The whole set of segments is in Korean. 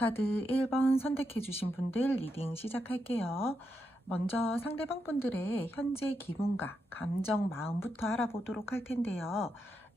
카드 1번 선택해 주신 분들 리딩 시작할게요. 먼저 상대방 분들의 현재 기분과 감정, 마음부터 알아보도록 할 텐데요.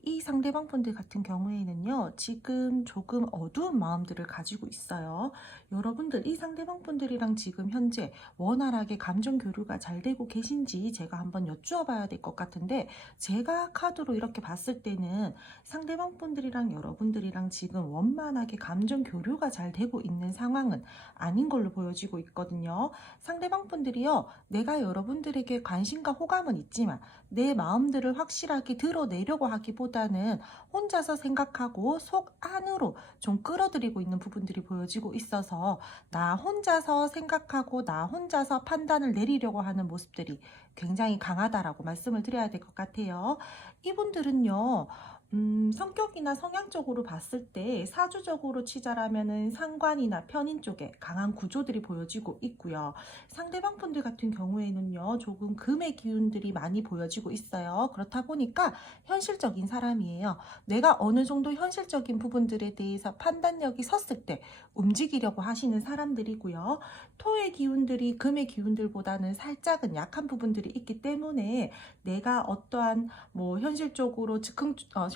이 상대방 분들 같은 경우에는요, 지금 조금 어두운 마음들을 가지고 있어요. 여러분들, 이 상대방 분들이랑 지금 현재 원활하게 감정 교류가 잘 되고 계신지 제가 한번 여쭈어 봐야 될 것 같은데, 제가 카드로 이렇게 봤을 때는 상대방 분들이랑 여러분들이랑 지금 원만하게 감정 교류가 잘 되고 있는 상황은 아닌 걸로 보여지고 있거든요. 상대방 분들이요, 내가 여러분들에게 관심과 호감은 있지만 내 마음들을 확실하게 드러내려고 하기보다는 혼자서 생각하고 속 안으로 좀 끌어들이고 있는 부분들이 보여지고 있어서 나 혼자서 생각하고 나 혼자서 판단을 내리려고 하는 모습들이 굉장히 강하다라고 말씀을 드려야 될 것 같아요. 이분들은요, 성격이나 성향적으로 봤을 때 사주적으로 치자라면은 상관이나 편인 쪽에 강한 구조들이 보여지고 있고요. 상대방 분들 같은 경우에는요, 조금 금의 기운들이 많이 보여지고 있어요. 그렇다 보니까 현실적인 사람이에요. 내가 어느 정도 현실적인 부분들에 대해서 판단력이 섰을 때 움직이려고 하시는 사람들이고요. 토의 기운들이 금의 기운들보다는 살짝은 약한 부분들이 있기 때문에 내가 어떠한 현실적으로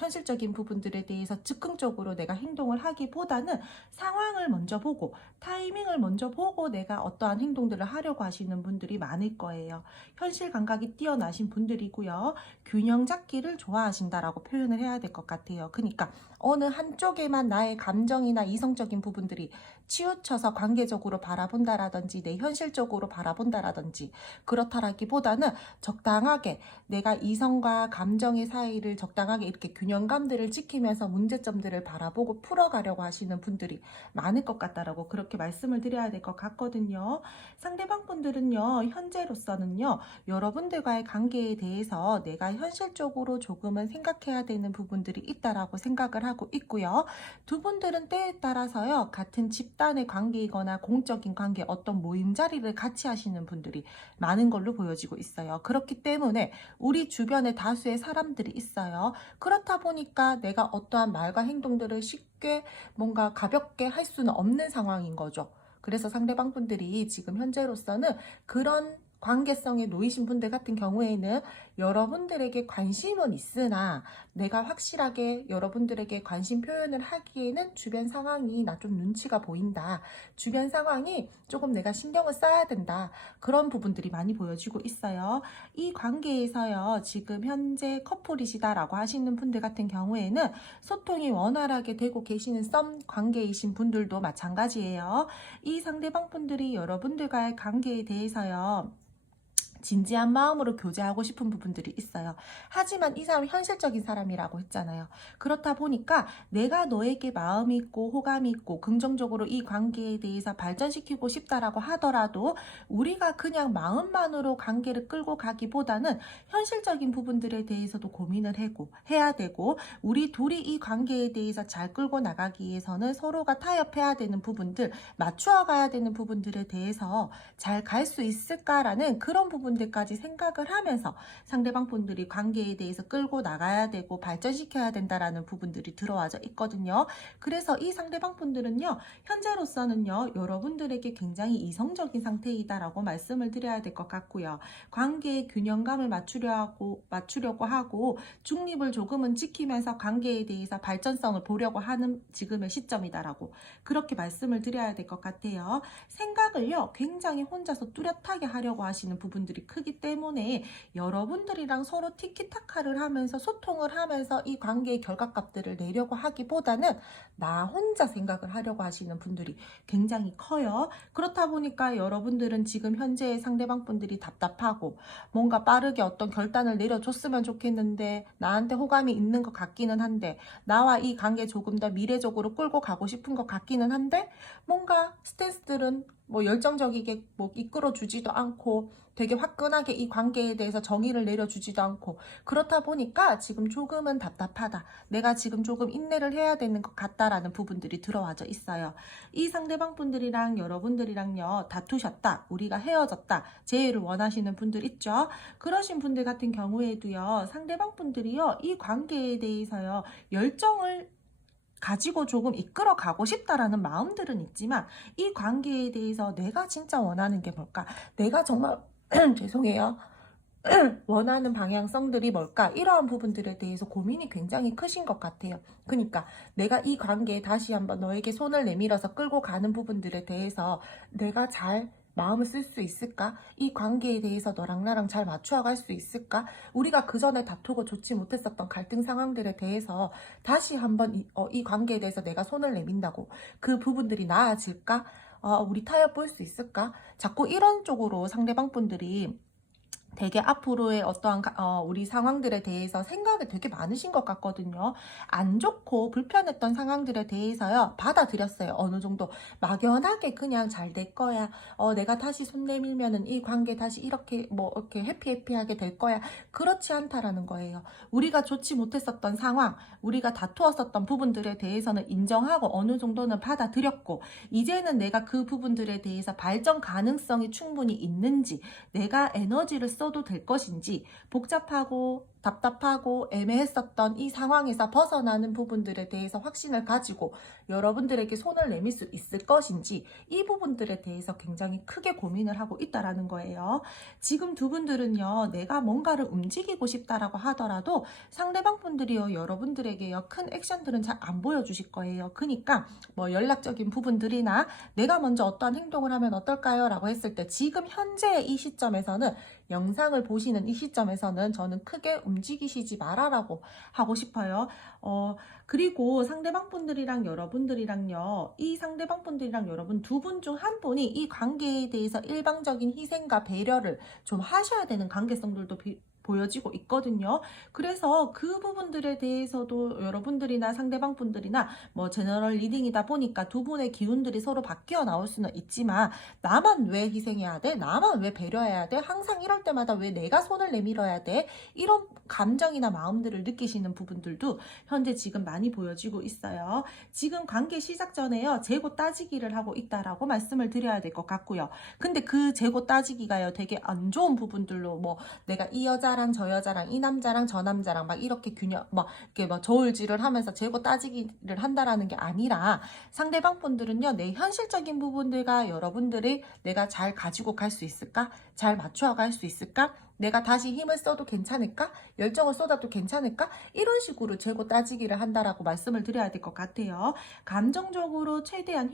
현실적인 부분들에 대해서 즉흥적으로 내가 행동을 하기보다는 상황을 먼저 보고 타이밍을 먼저 보고 내가 어떠한 행동들을 하려고 하시는 분들이 많을 거예요. 현실 감각이 뛰어나신 분들이고요. 균형 잡기를 좋아하신다라고 표현을 해야 될 것 같아요. 그러니까 어느 한쪽에만 나의 감정이나 이성적인 부분들이 치우쳐서 관계적으로 바라본다라든지 내 현실적으로 바라본다라든지 그렇다라기보다는 적당하게 내가 이성과 감정의 사이를 적당하게 이렇게 균형감들을 지키면서 문제점들을 바라보고 풀어가려고 하시는 분들이 많을 것 같다라고 그렇게 말씀을 드려야 될 것 같거든요. 상대방 분들은요, 현재로서는요, 여러분들과의 관계에 대해서 내가 현실적으로 조금은 생각해야 되는 부분들이 있다라고 생각을 하고 있고요. 두 분들은 때에 따라서요, 같은 집단의 관계이거나 공적인 관계, 어떤 모임 자리를 같이 하시는 분들이 많은 걸로 보여지고 있어요. 그렇기 때문에 우리 주변에 다수의 사람들이 있어요. 그렇다 보니까 내가 어떠한 말과 행동들을 쉽게 뭔가 가볍게 할 수는 없는 상황인 거죠. 그래서 상대방 분들이 지금 현재로서는 그런 관계성에 놓이신 분들 같은 경우에는 여러분들에게 관심은 있으나 내가 확실하게 여러분들에게 관심 표현을 하기에는 주변 상황이 나 좀 눈치가 보인다. 주변 상황이 조금 내가 신경을 써야 된다. 그런 부분들이 많이 보여지고 있어요. 이 관계에서요, 지금 현재 커플이시다라고 하시는 분들 같은 경우에는 소통이 원활하게 되고 계시는 썸 관계이신 분들도 마찬가지예요. 이 상대방 분들이 여러분들과의 관계에 대해서요, 진지한 마음으로 교제하고 싶은 부분들이 있어요. 하지만 이 사람은 현실적인 사람이라고 했잖아요. 그렇다 보니까 내가 너에게 마음이 있고 호감이 있고 긍정적으로 이 관계에 대해서 발전시키고 싶다라고 하더라도 우리가 그냥 마음만으로 관계를 끌고 가기보다는 현실적인 부분들에 대해서도 고민을 해야 되고 우리 둘이 이 관계에 대해서 잘 끌고 나가기 위해서는 서로가 타협해야 되는 부분들, 맞추어 가야 되는 부분들에 대해서 잘 갈 수 있을까라는 그런 부분들까지 생각을 하면서 상대방 분들이 관계에 대해서 끌고 나가야 되고 발전시켜야 된다라는 부분들이 들어와져 있거든요. 그래서 이 상대방 분들은요, 현재로서는요, 여러분들에게 굉장히 이성적인 상태이다라고 말씀을 드려야 될 것 같고요. 관계의 균형감을 맞추려고 하고 중립을 조금은 지키면서 관계에 대해서 발전성을 보려고 하는 지금의 시점이다라고 그렇게 말씀을 드려야 될 것 같아요. 생각을요, 굉장히 혼자서 뚜렷하게 하려고 하시는 부분들이 크기 때문에 여러분들이랑 서로 티키타카를 하면서 소통을 하면서 이 관계의 결과값들을 내려고 하기보다는 나 혼자 생각을 하려고 하시는 분들이 굉장히 커요. 그렇다 보니까 여러분들은 지금 현재의 상대방 분들이 답답하고 뭔가 빠르게 어떤 결단을 내려줬으면 좋겠는데 나한테 호감이 있는 것 같기는 한데 나와 이 관계 조금 더 미래적으로 끌고 가고 싶은 것 같기는 한데 뭔가 스탠스들은 열정적이게 이끌어주지도 않고 되게 화끈하게 이 관계에 대해서 정의를 내려주지도 않고 그렇다 보니까 지금 조금은 답답하다. 내가 지금 조금 인내를 해야 되는 것 같다라는 부분들이 들어와져 있어요. 이 상대방 분들이랑 여러분들이랑요, 다투셨다. 우리가 헤어졌다. 재회를 원하시는 분들 있죠. 그러신 분들 같은 경우에도요, 상대방 분들이요, 이 관계에 대해서요, 열정을 가지고 조금 이끌어 가고 싶다라는 마음들은 있지만 이 관계에 대해서 내가 진짜 원하는 게 뭘까? 내가 정말 죄송해요. 원하는 방향성들이 뭘까? 이러한 부분들에 대해서 고민이 굉장히 크신 것 같아요. 그러니까 내가 이 관계에 다시 한번 너에게 손을 내밀어서 끌고 가는 부분들에 대해서 내가 잘 마음을 쓸 수 있을까? 이 관계에 대해서 너랑 나랑 잘 맞춰갈 수 있을까? 우리가 그 전에 다투고 좋지 못했었던 갈등 상황들에 대해서 다시 한번 이 관계에 대해서 내가 손을 내민다고 그 부분들이 나아질까? 우리 타협 볼 수 있을까? 자꾸 이런 쪽으로 상대방 분들이 되게 앞으로의 어떠한 우리 상황들에 대해서 생각이 되게 많으신 것 같거든요. 안 좋고 불편했던 상황들에 대해서요, 받아들였어요. 어느 정도 막연하게 그냥 잘 될 거야. 내가 다시 손 내밀면은 이 관계 다시 이렇게 뭐 이렇게 해피해피하게 될 거야. 그렇지 않다라는 거예요. 우리가 좋지 못했었던 상황, 우리가 다투었었던 부분들에 대해서는 인정하고 어느 정도는 받아들였고, 이제는 내가 그 부분들에 대해서 발전 가능성이 충분히 있는지, 내가 에너지를 써도 될 것인지, 복잡하고 답답하고 애매했었던 이 상황에서 벗어나는 부분들에 대해서 확신을 가지고 여러분들에게 손을 내밀 수 있을 것인지, 이 부분들에 대해서 굉장히 크게 고민을 하고 있다라는 거예요. 지금 두 분들은요, 내가 뭔가를 움직이고 싶다라고 하더라도 상대방 분들이요, 여러분들에게요, 큰 액션들은 잘 안 보여주실 거예요. 그러니까 뭐 연락적인 부분들이나 내가 먼저 어떠한 행동을 하면 어떨까요? 라고 했을 때 지금 현재 이 시점에서는, 영상을 보시는 이 시점에서는 저는 크게 움직이시지 말아라고 하고 싶어요. 그리고 상대방 분들이랑 여러분들이랑요, 이 상대방 분들이랑 여러분 두 분 중 한 분이 이 관계에 대해서 일방적인 희생과 배려를 좀 하셔야 되는 관계성들도 보여지고 있거든요. 그래서 그 부분들에 대해서도 여러분들이나 상대방 분들이나 뭐 제너럴 리딩이다 보니까 두 분의 기운들이 서로 바뀌어 나올 수는 있지만, 나만 왜 희생해야 돼? 나만 왜 배려해야 돼? 항상 이럴 때마다 왜 내가 손을 내밀어야 돼? 이런 감정이나 마음들을 느끼시는 부분들도 현재 지금 많이 보여지고 있어요. 지금 관계 시작 전에요, 재고 따지기를 하고 있다라고 말씀을 드려야 될 것 같고요. 근데 그 재고 따지기가요, 되게 안 좋은 부분들로 뭐 내가 이 여자랑 저 여자랑 이 남자랑 저 남자랑 막 이렇게 균형 막 이렇게 막 저울질을 하면서 재고 따지기를 한다라는 게 아니라, 상대방 분들은요, 내 현실적인 부분들과 여러분들이 내가 잘 가지고 갈 수 있을까? 잘 맞춰 갈 수 있을까? 내가 다시 힘을 써도 괜찮을까? 열정을 쏟아도 괜찮을까? 이런 식으로 재고 따지기를 한다라고 말씀을 드려야 될 것 같아요. 감정적으로 최대한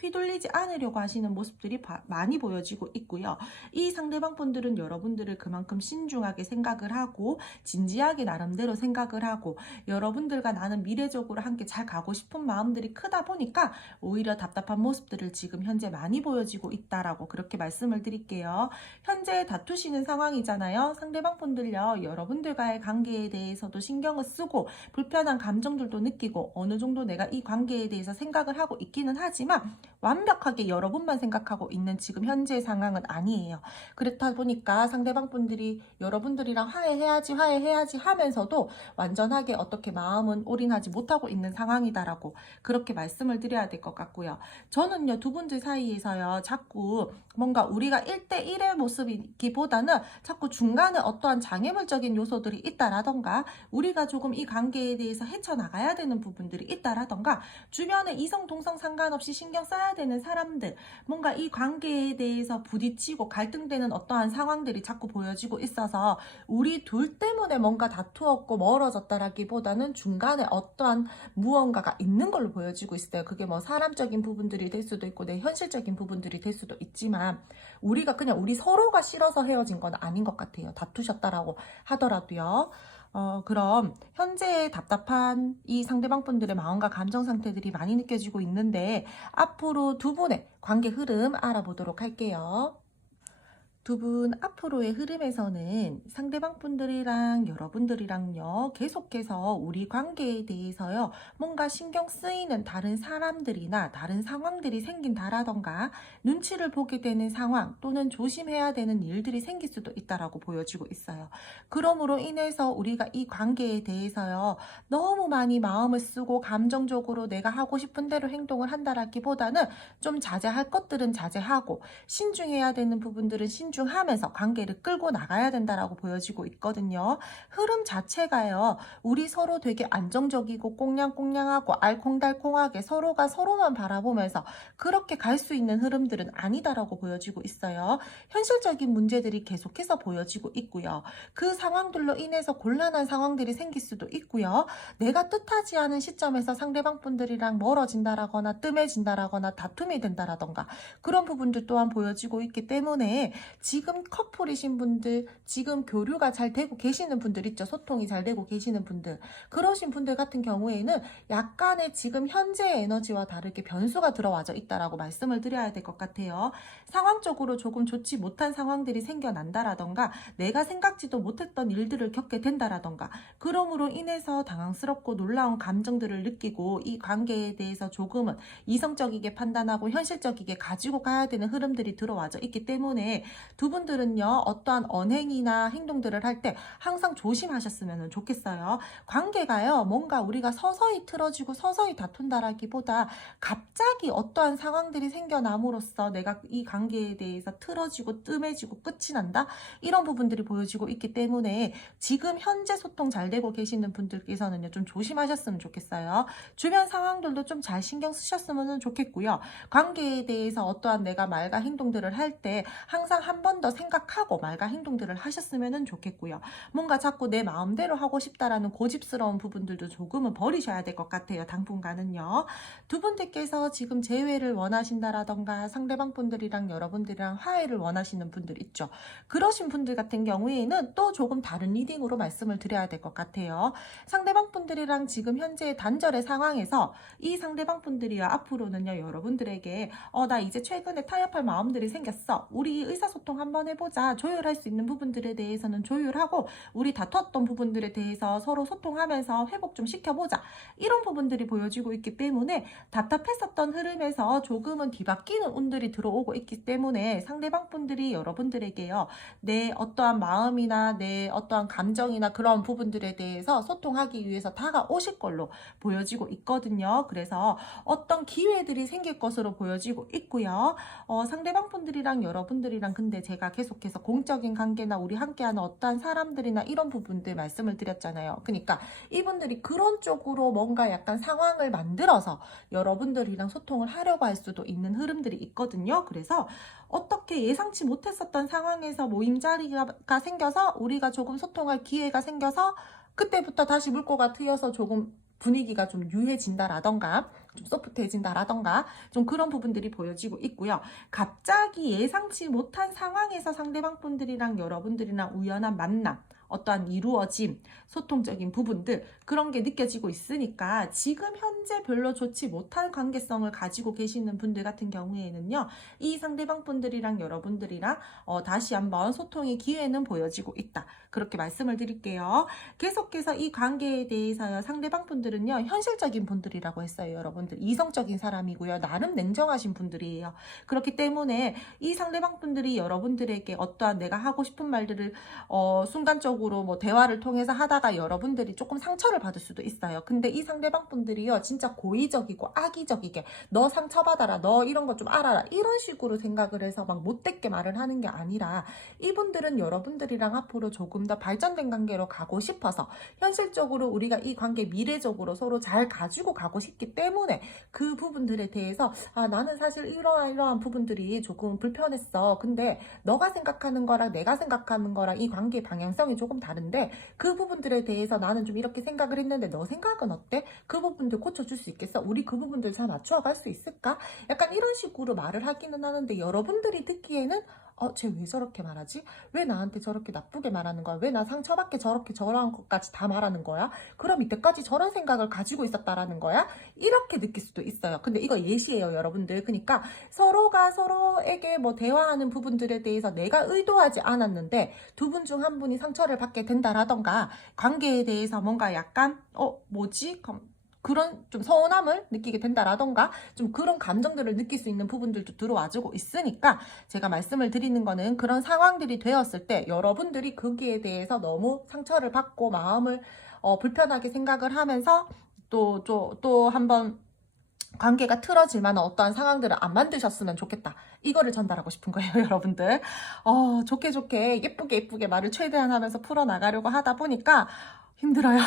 휘둘리지 않으려고 하시는 모습들이 많이 보여지고 있고요. 이 상대방 분들은 여러분들을 그만큼 신중하게 생각을 하고 진지하게 나름대로 생각을 하고, 여러분들과 나는 미래적으로 함께 잘 가고 싶은 마음들이 크다 보니까 오히려 답답한 모습들을 지금 현재 많이 보여지고 있다라고 그렇게 말씀을 드릴게요. 현재 다투시는 상황이잖아요. 상대방 분들요, 여러분들과의 관계에 대해서도 신경을 쓰고 불편한 감정들도 느끼고 어느 정도 내가 이 관계에 대해서 생각을 하고 있기는 하지만 완벽하게 여러분만 생각하고 있는 지금 현재 상황은 아니에요. 그렇다 보니까 상대방 분들이 여러분들이랑 화해해야지 하면서도 완전하게 어떻게 마음은 올인하지 못하고 있는 상황이다라고 그렇게 말씀을 드려야 될 것 같고요. 저는요, 두 분들 사이에서요, 자꾸 뭔가 우리가 1대1의 모습이기보다는 자꾸 중간에 어떠한 장애물적인 요소들이 있다라던가, 우리가 조금 이 관계에 대해서 헤쳐나가야 되는 부분들이 있다라던가, 주변에 이성 동성 상관없이 신경 써야 되는 사람들, 뭔가 이 관계에 대해서 부딪히고 갈등되는 어떠한 상황들이 자꾸 보여지고 있어서 우리 둘 때문에 뭔가 다투었고 멀어졌다라기보다는 중간에 어떠한 무언가가 있는 걸로 보여지고 있어요. 그게 뭐 사람적인 부분들이 될 수도 있고 내 현실적인 부분들이 될 수도 있지만, 우리가 그냥 우리 서로가 싫어서 헤어진 건 아닌 것 같아요. 다투셨다라고 하더라도요. 그럼 현재 답답한 이 상대방 분들의 마음과 감정 상태들이 많이 느껴지고 있는데, 앞으로 두 분의 관계 흐름 알아보도록 할게요. 두 분 앞으로의 흐름에서는 상대방 분들이랑 여러분들이랑요, 계속해서 우리 관계에 대해서요, 뭔가 신경 쓰이는 다른 사람들이나 다른 상황들이 생긴다라던가, 눈치를 보게 되는 상황 또는 조심해야 되는 일들이 생길 수도 있다라고 보여지고 있어요. 그러므로 인해서 우리가 이 관계에 대해서요, 너무 많이 마음을 쓰고 감정적으로 내가 하고 싶은 대로 행동을 한다라기보다는 좀 자제할 것들은 자제하고 신중해야 되는 부분들은 존중하면서 관계를 끌고 나가야 된다라고 보여지고 있거든요. 흐름 자체가요. 우리 서로 되게 안정적이고 꽁냥꽁냥하고 알콩달콩하게 서로가 서로만 바라보면서 그렇게 갈 수 있는 흐름들은 아니다라고 보여지고 있어요. 현실적인 문제들이 계속해서 보여지고 있고요. 그 상황들로 인해서 곤란한 상황들이 생길 수도 있고요. 내가 뜻하지 않은 시점에서 상대방 분들이랑 멀어진다라거나 뜸해진다라거나 다툼이 된다라던가 그런 부분들 또한 보여지고 있기 때문에 지금 커플이신 분들, 지금 교류가 잘 되고 계시는 분들 있죠. 소통이 잘 되고 계시는 분들. 그러신 분들 같은 경우에는 약간의 지금 현재 에너지와 다르게 변수가 들어와져 있다라고 말씀을 드려야 될 것 같아요. 상황적으로 조금 좋지 못한 상황들이 생겨난다라던가 내가 생각지도 못했던 일들을 겪게 된다라던가 그럼으로 인해서 당황스럽고 놀라운 감정들을 느끼고 이 관계에 대해서 조금은 이성적이게 판단하고 현실적이게 가지고 가야 되는 흐름들이 들어와져 있기 때문에 두 분들은요 어떠한 언행이나 행동들을 할 때 항상 조심하셨으면 좋겠어요. 관계가요 뭔가 우리가 서서히 틀어지고 서서히 다툰다라기보다 갑자기 어떠한 상황들이 생겨남으로써 내가 이 관계에 대해서 틀어지고 뜸해지고 끝이 난다 이런 부분들이 보여지고 있기 때문에 지금 현재 소통 잘 되고 계시는 분들께서는요 좀 조심하셨으면 좋겠어요. 주변 상황들도 좀 잘 신경 쓰셨으면 좋겠고요. 관계에 대해서 어떠한 내가 말과 행동들을 할 때 항상 한 번 더 생각하고 말과 행동들을 하셨으면 좋겠고요. 뭔가 자꾸 내 마음대로 하고 싶다라는 고집스러운 부분들도 조금은 버리셔야 될 것 같아요. 당분간은요. 두 분들께서 지금 재회를 원하신다라던가 상대방 분들이랑 여러분들이랑 화해를 원하시는 분들 있죠. 그러신 분들 같은 경우에는 또 조금 다른 리딩으로 말씀을 드려야 될 것 같아요. 상대방 분들이랑 지금 현재 단절의 상황에서 이 상대방 분들이요 앞으로는요 여러분들에게 나 이제 최근에 타협할 마음들이 생겼어. 우리 의사소통 한번 해보자. 조율할 수 있는 부분들에 대해서는 조율하고 우리 다퉜던 부분들에 대해서 서로 소통하면서 회복 좀 시켜보자. 이런 부분들이 보여지고 있기 때문에 답답했었던 흐름에서 조금은 뒤바뀌는 운들이 들어오고 있기 때문에 상대방 분들이 여러분들에게요 내 어떠한 마음이나 내 어떠한 감정이나 그런 부분들에 대해서 소통하기 위해서 다가오실 걸로 보여지고 있거든요. 그래서 어떤 기회들이 생길 것으로 보여지고 있고요. 상대방 분들이랑 여러분들이랑 근데 제가 계속해서 공적인 관계나 우리 함께하는 어떠한 사람들이나 이런 부분들 말씀을 드렸잖아요. 그러니까 이분들이 그런 쪽으로 뭔가 약간 상황을 만들어서 여러분들이랑 소통을 하려고 할 수도 있는 흐름들이 있거든요. 그래서 어떻게 예상치 못했었던 상황에서 모임 자리가 생겨서 우리가 조금 소통할 기회가 생겨서 그때부터 다시 물꼬가 트여서 조금 분위기가 좀 유해진다라던가 좀 소프트해진다라던가 좀 그런 부분들이 보여지고 있고요. 갑자기 예상치 못한 상황에서 상대방 분들이랑 여러분들이랑 우연한 만남 어떠한 이루어짐, 소통적인 부분들 그런 게 느껴지고 있으니까 지금 현재 별로 좋지 못한 관계성을 가지고 계시는 분들 같은 경우에는요. 이 상대방 분들이랑 여러분들이랑 다시 한번 소통의 기회는 보여지고 있다. 그렇게 말씀을 드릴게요. 계속해서 이 관계에 대해서 상대방 분들은요. 현실적인 분들이라고 했어요. 여러분들 이성적인 사람이고요. 나름 냉정하신 분들이에요. 그렇기 때문에 이 상대방 분들이 여러분들에게 어떠한 내가 하고 싶은 말들을 순간적으로 뭐 대화를 통해서 하다가 여러분들이 조금 상처를 받을 수도 있어요. 근데 이 상대방 분들이요 진짜 고의적이고 악의적이게 너 상처받아라 너 이런 거 좀 알아라 이런 식으로 생각을 해서 막 못되게 말을 하는 게 아니라 이분들은 여러분들이랑 앞으로 조금 더 발전된 관계로 가고 싶어서 현실적으로 우리가 이 관계 미래적으로 서로 잘 가지고 가고 싶기 때문에 그 부분들에 대해서 나는 사실 이러한 부분들이 조금 불편했어. 근데 너가 생각하는 거랑 내가 생각하는 거랑 이 관계 방향성이 조금 다른데 그 부분들에 대해서 나는 좀 이렇게 생각을 했는데 너 생각은 어때? 그 부분들 고쳐줄 수 있겠어? 우리 그 부분들 잘 맞춰갈 수 있을까? 약간 이런 식으로 말을 하기는 하는데 여러분들이 듣기에는 쟤 왜 저렇게 말하지? 왜 나한테 저렇게 나쁘게 말하는 거야? 왜 나 상처받게 저렇게 저런 것까지 다 말하는 거야? 그럼 이때까지 저런 생각을 가지고 있었다라는 거야? 이렇게 느낄 수도 있어요. 근데 이거 예시예요, 여러분들. 그러니까 서로가 서로에게 뭐 대화하는 부분들에 대해서 내가 의도하지 않았는데 두 분 중 한 분이 상처를 받게 된다라던가 관계에 대해서 뭔가 약간 뭐지? 그런 좀 서운함을 느끼게 된다라던가 좀 그런 감정들을 느낄 수 있는 부분들도 들어와주고 있으니까 제가 말씀을 드리는 거는 그런 상황들이 되었을 때 여러분들이 거기에 대해서 너무 상처를 받고 마음을 불편하게 생각을 하면서 또 한번 관계가 틀어질 만한 어떠한 상황들을 안 만드셨으면 좋겠다. 이거를 전달하고 싶은 거예요, 여러분들. 좋게 좋게 예쁘게 예쁘게 말을 최대한 하면서 풀어나가려고 하다 보니까 힘들어요.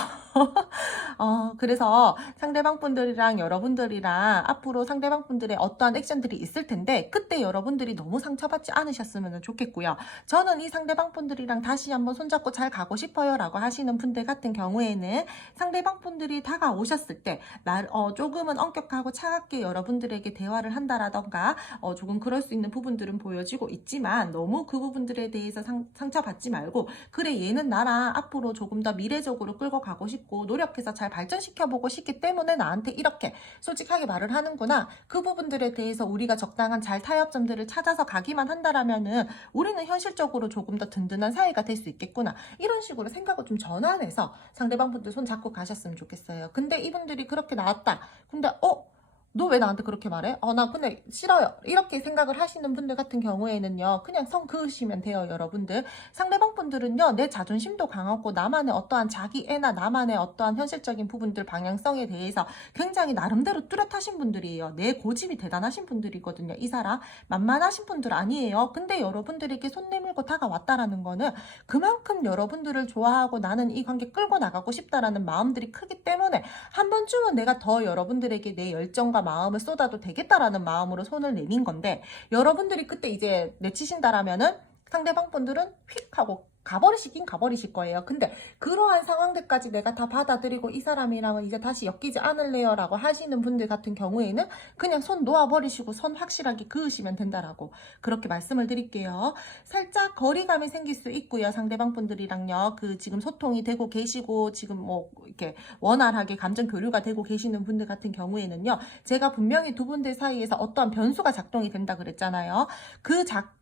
그래서 상대방 분들이랑 여러분들이랑 앞으로 상대방 분들의 어떠한 액션들이 있을 텐데 그때 여러분들이 너무 상처받지 않으셨으면 좋겠고요. 저는 이 상대방 분들이랑 다시 한번 손잡고 잘 가고 싶어요 라고 하시는 분들 같은 경우에는 상대방 분들이 다가오셨을 때 조금은 엄격하고 차갑게 여러분들에게 대화를 한다라던가 조금 그럴 수 있는 부분들은 보여지고 있지만 너무 그 부분들에 대해서 상처받지 말고 그래 얘는 나랑 앞으로 조금 더 미래적으로 끌고 가고 싶고 노력해서 잘 발전시켜보고 싶기 때문에 나한테 이렇게 솔직하게 말을 하는구나. 그 부분들에 대해서 우리가 적당한 잘 타협점들을 찾아서 가기만 한다라면은 우리는 현실적으로 조금 더 든든한 사이가 될 수 있겠구나. 이런 식으로 생각을 좀 전환해서 상대방 분들 손 잡고 가셨으면 좋겠어요. 근데 이분들이 그렇게 나왔다. 근데 너 왜 나한테 그렇게 말해? 나 근데 싫어요. 이렇게 생각을 하시는 분들 같은 경우에는요. 그냥 성 그으시면 돼요, 여러분들. 상대방 분들은요. 내 자존심도 강하고 나만의 어떠한 자기애나 나만의 어떠한 현실적인 부분들 방향성에 대해서 굉장히 나름대로 뚜렷하신 분들이에요. 내 고집이 대단하신 분들이거든요. 이 사람 만만하신 분들 아니에요. 근데 여러분들에게 손 내밀고 다가왔다라는 거는 그만큼 여러분들을 좋아하고 나는 이 관계 끌고 나가고 싶다라는 마음들이 크기 때문에 한 번쯤은 내가 더 여러분들에게 내 열정과 마음을 쏟아도 되겠다라는 마음으로 손을 내민 건데 여러분들이 그때 이제 내치신다라면은 상대방 분들은 휙 하고 가버리시긴 가버리실 거예요. 근데 그러한 상황들까지 내가 다 받아들이고 이 사람이랑은 이제 다시 엮이지 않을래요 라고 하시는 분들 같은 경우에는 그냥 손 놓아버리시고 손 확실하게 그으시면 된다라고 그렇게 말씀을 드릴게요. 살짝 거리감이 생길 수 있고요. 상대방 분들이랑요. 지금 소통이 되고 계시고 지금 뭐 이렇게 원활하게 감정 교류가 되고 계시는 분들 같은 경우에는요. 제가 분명히 두 분들 사이에서 어떠한 변수가 작동이 된다 그랬잖아요.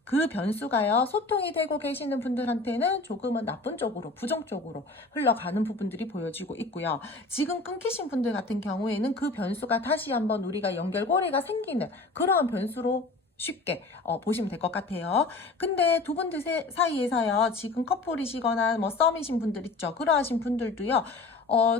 그 변수가요. 소통이 되고 계시는 분들한테는 조금은 나쁜 쪽으로 부정적으로 흘러가는 부분들이 보여지고 있고요. 지금 끊기신 분들 같은 경우에는 그 변수가 다시 한번 우리가 연결고리가 생기는 그러한 변수로 쉽게 보시면 될 것 같아요. 근데 두 분들 사이에서요. 지금 커플이시거나 뭐 썸이신 분들 있죠. 그러하신 분들도요.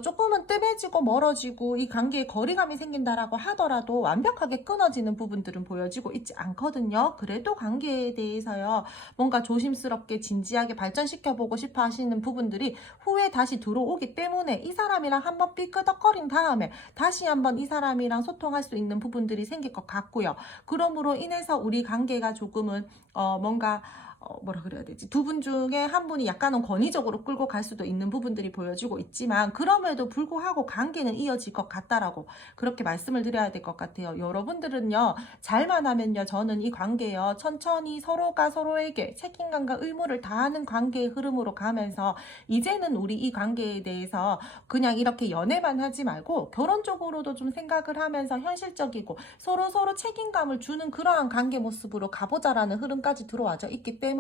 조금은 뜸해지고 멀어지고 이 관계에 거리감이 생긴다라고 하더라도 완벽하게 끊어지는 부분들은 보여지고 있지 않거든요. 그래도 관계에 대해서요. 뭔가 조심스럽게 진지하게 발전시켜보고 싶어 하시는 부분들이 후에 다시 들어오기 때문에 이 사람이랑 한번 삐끄덕거린 다음에 다시 한번 이 사람이랑 소통할 수 있는 부분들이 생길 것 같고요. 그러므로 인해서 우리 관계가 조금은 뭔가 뭐라 그래야 되지? 두 분 중에 한 분이 약간은 권위적으로 끌고 갈 수도 있는 부분들이 보여지고 있지만 그럼에도 불구하고 관계는 이어질 것 같다라고 그렇게 말씀을 드려야 될 것 같아요. 여러분들은요. 잘만 하면요. 저는 이 관계요. 천천히 서로가 서로에게 책임감과 의무를 다하는 관계의 흐름으로 가면서 이제는 우리 이 관계에 대해서 그냥 이렇게 연애만 하지 말고 결혼 쪽으로도 좀 생각을 하면서 현실적이고 서로 책임감을 주는 그러한 관계 모습으로 가보자라는 흐름까지 들어와져 있기 때문에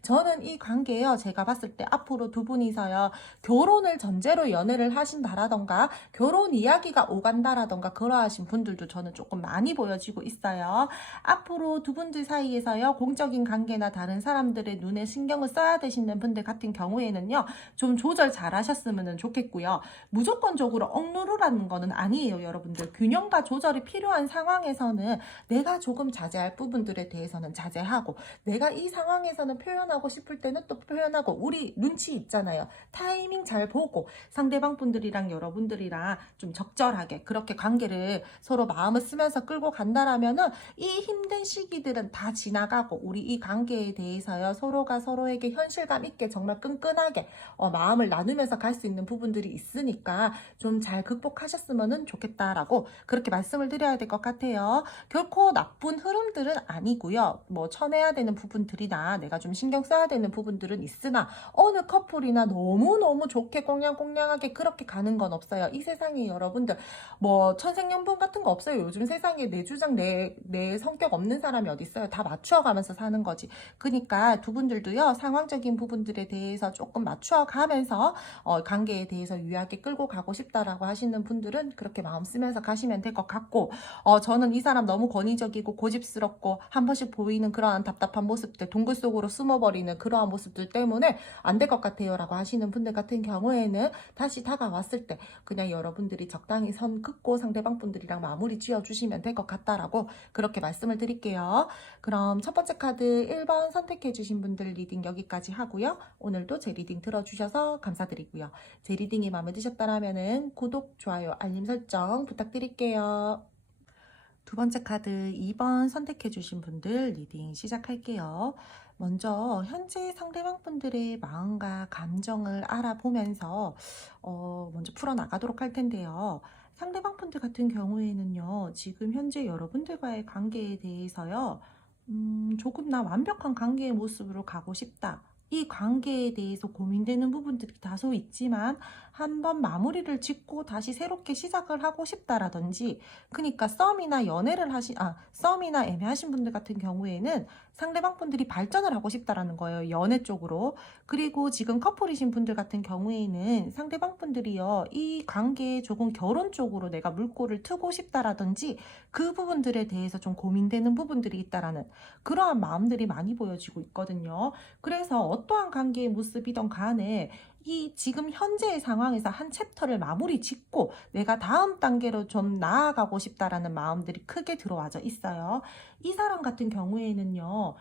저는 이 관계요. 제가 봤을 때 앞으로 두 분이서요. 결혼을 전제로 연애를 하신다라던가 결혼 이야기가 오간다라던가 그러하신 분들도 저는 조금 많이 보여지고 있어요. 앞으로 두 분들 사이에서요. 공적인 관계나 다른 사람들의 눈에 신경을 써야 되시는 분들 같은 경우에는요. 좀 조절 잘 하셨으면 좋겠고요. 무조건적으로 억누르라는 거는 아니에요. 여러분들. 균형과 조절이 필요한 상황에서는 내가 조금 자제할 부분들에 대해서는 자제하고 내가 이 상황에서는 표현하고 싶을 때는 또 표현하고 우리 눈치 있잖아요. 타이밍 잘 보고 상대방 분들이랑 여러분들이랑 좀 적절하게 그렇게 관계를 서로 마음을 쓰면서 끌고 간다라면은 이 힘든 시기들은 다 지나가고 우리 이 관계에 대해서요. 서로가 서로에게 현실감 있게 정말 끈끈하게 마음을 나누면서 갈 수 있는 부분들이 있으니까 좀 잘 극복하셨으면 좋겠다라고 그렇게 말씀을 드려야 될 것 같아요. 결코 나쁜 흐름들은 아니고요. 뭐 쳐내야 되는 부분들이나 내가 좀 신경 써야 되는 부분들은 있으나 어느 커플이나 너무너무 좋게 꽁냥꽁냥하게 그렇게 가는 건 없어요. 이 세상에 여러분들 뭐 천생연분 같은 거 없어요. 요즘 세상에 내 주장 내 성격 없는 사람이 어디 있어요. 다 맞추어가면서 사는 거지. 그러니까 두 분들도요. 상황적인 부분들에 대해서 조금 맞추어가면서 관계에 대해서 유의하게 끌고 가고 싶다라고 하시는 분들은 그렇게 마음 쓰면서 가시면 될 것 같고 저는 이 사람 너무 권위적이고 고집스럽고 한 번씩 보이는 그러한 답답한 모습들 동글 속으로 숨어버리는 그러한 모습들 때문에 안 될 것 같아요 라고 하시는 분들 같은 경우에는 다시 다가왔을 때 그냥 여러분들이 적당히 선 긋고 상대방 분들이랑 마무리 지어주시면 될 것 같다라고 그렇게 말씀을 드릴게요. 그럼 첫 번째 카드 1번 선택해 주신 분들 리딩 여기까지 하고요. 오늘도 제 리딩 들어주셔서 감사드리고요. 제 리딩이 마음에 드셨다면 구독, 좋아요, 알림 설정 부탁드릴게요. 두 번째 카드 2번 선택해 주신 분들 리딩 시작할게요. 먼저 현재 상대방 분들의 마음과 감정을 알아보면서 먼저 풀어나가도록 할 텐데요. 상대방 분들 같은 경우에는요, 지금 현재 여러분들과의 관계에 대해서요, 조금 나 완벽한 관계의 모습으로 가고 싶다. 이 관계에 대해서 고민되는 부분들이 다소 있지만 한번 마무리를 짓고 다시 새롭게 시작을 하고 싶다라든지, 그러니까 썸이나 애매하신 분들 같은 경우에는 상대방 분들이 발전을 하고 싶다라는 거예요. 연애 쪽으로. 그리고 지금 커플이신 분들 같은 경우에는 상대방 분들이요, 이 관계에 조금 결혼 쪽으로 내가 물꼬를 트고 싶다라든지 그 부분들에 대해서 좀 고민되는 부분들이 있다라는 그러한 마음들이 많이 보여지고 있거든요. 그래서 어떠한 관계의 모습이든 간에 이 지금 현재의 상황에서 한 챕터를 마무리 짓고 내가 다음 단계로 좀 나아가고 싶다라는 마음들이 크게 들어와져 있어요. 이 사람 같은 경우에는요,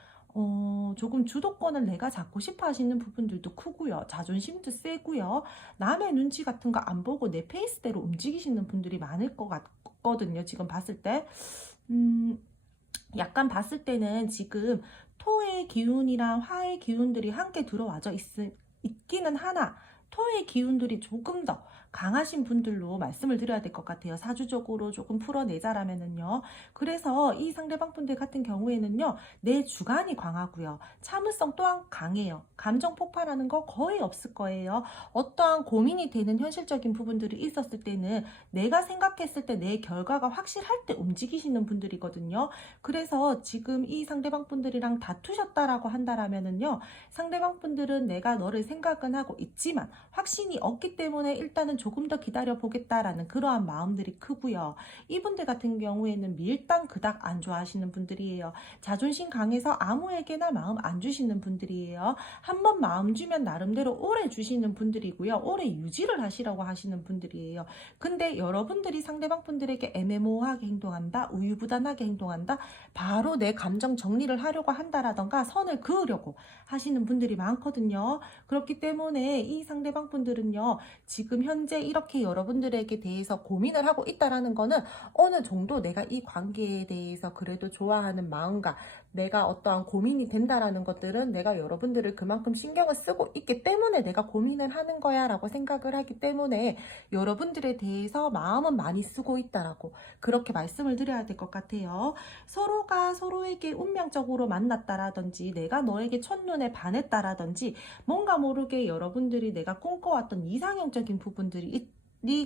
조금 주도권을 내가 잡고 싶어 하시는 부분들도 크고요. 자존심도 세고요. 남의 눈치 같은 거 안 보고 내 페이스대로 움직이시는 분들이 많을 것 같거든요. 지금 봤을 때. 약간 봤을 때는 지금 토의 기운이랑 화의 기운들이 함께 들어와져 있기는 하나 토의 기운들이 조금 더 강하신 분들로 말씀을 드려야 될 것 같아요. 사주적으로 조금 풀어내자라면은요. 그래서 이 상대방 분들 같은 경우에는요, 내 주관이 강하고요. 참을성 또한 강해요. 감정 폭발하는 거 거의 없을 거예요. 어떠한 고민이 되는 현실적인 부분들이 있었을 때는 내가 생각했을 때 내 결과가 확실할 때 움직이시는 분들이거든요. 그래서 지금 이 상대방 분들이랑 다투셨다라고 한다라면은요, 상대방 분들은 내가 너를 생각은 하고 있지만 확신이 없기 때문에 일단은 조금 더 기다려 보겠다라는 그러한 마음들이 크고요. 이분들 같은 경우에는 밀당 그닥 안 좋아하시는 분들이에요. 자존심 강해서 아무에게나 마음 안 주시는 분들이에요. 한번 마음 주면 나름대로 오래 주시는 분들이고요. 오래 유지를 하시라고 하시는 분들이에요. 근데 여러분들이 상대방 분들에게 애매모호하게 행동한다, 우유부단하게 행동한다, 바로 내 감정 정리를 하려고 한다라던가 선을 그으려고 하시는 분들이 많거든요. 그렇기 때문에 이 상대방 분들은요, 지금 현재 이렇게 여러분들에게 대해서 고민을 하고 있다라는 거는 어느 정도 내가 이 관계에 대해서 그래도 좋아하는 마음과 내가 어떠한 고민이 된다라는 것들은 내가 여러분들을 그만큼 신경을 쓰고 있기 때문에 내가 고민을 하는 거야 라고 생각을 하기 때문에 여러분들에 대해서 마음은 많이 쓰고 있다라고 그렇게 말씀을 드려야 될 것 같아요. 서로가 서로에게 운명적으로 만났다라든지 내가 너에게 첫눈에 반했다라든지 뭔가 모르게 여러분들이 내가 꿈꿔왔던 이상형적인 부분들이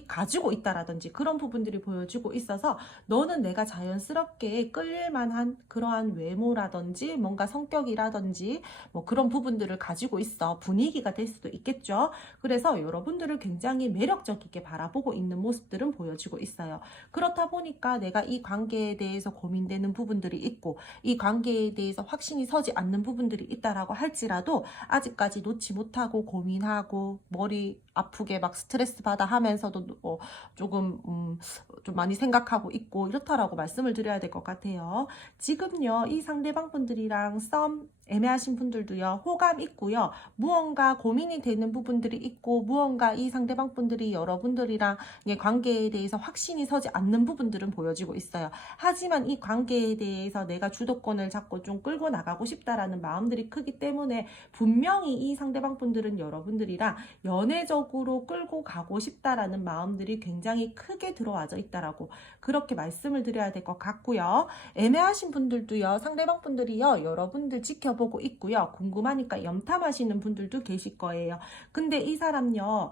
가지고 있다라든지 그런 부분들이 보여지고 있어서 너는 내가 자연스럽게 끌릴만한 그러한 외모라든지 뭔가 성격이라든지 뭐 그런 부분들을 가지고 있어. 분위기가 될 수도 있겠죠. 그래서 여러분들을 굉장히 매력적이게 바라보고 있는 모습들은 보여지고 있어요. 그렇다 보니까 내가 이 관계에 대해서 고민되는 부분들이 있고 이 관계에 대해서 확신이 서지 않는 부분들이 있다라고 할지라도 아직까지 놓지 못하고 고민하고 머리 아프게 막 스트레스 받아 하면서도 조금 좀 많이 생각하고 있고 이렇다라고 말씀을 드려야 될 것 같아요. 지금요, 이 상대방 분들이랑 썸 애매하신 분들도요, 호감 있고요, 무언가 고민이 되는 부분들이 있고 무언가 이 상대방 분들이 여러분들이랑의 관계에 대해서 확신이 서지 않는 부분들은 보여지고 있어요. 하지만 이 관계에 대해서 내가 주도권을 잡고 좀 끌고 나가고 싶다라는 마음들이 크기 때문에 분명히 이 상대방 분들은 여러분들이랑 연애적으로 끌고 가고 싶다라는 마음들이 굉장히 크게 들어와져 있다라고 그렇게 말씀을 드려야 될 것 같고요. 애매하신 분들도요, 상대방 분들이요, 여러분들 지켜보고 있고요. 궁금하니까 염탐하시는 분들도 계실 거예요. 근데 이 사람요,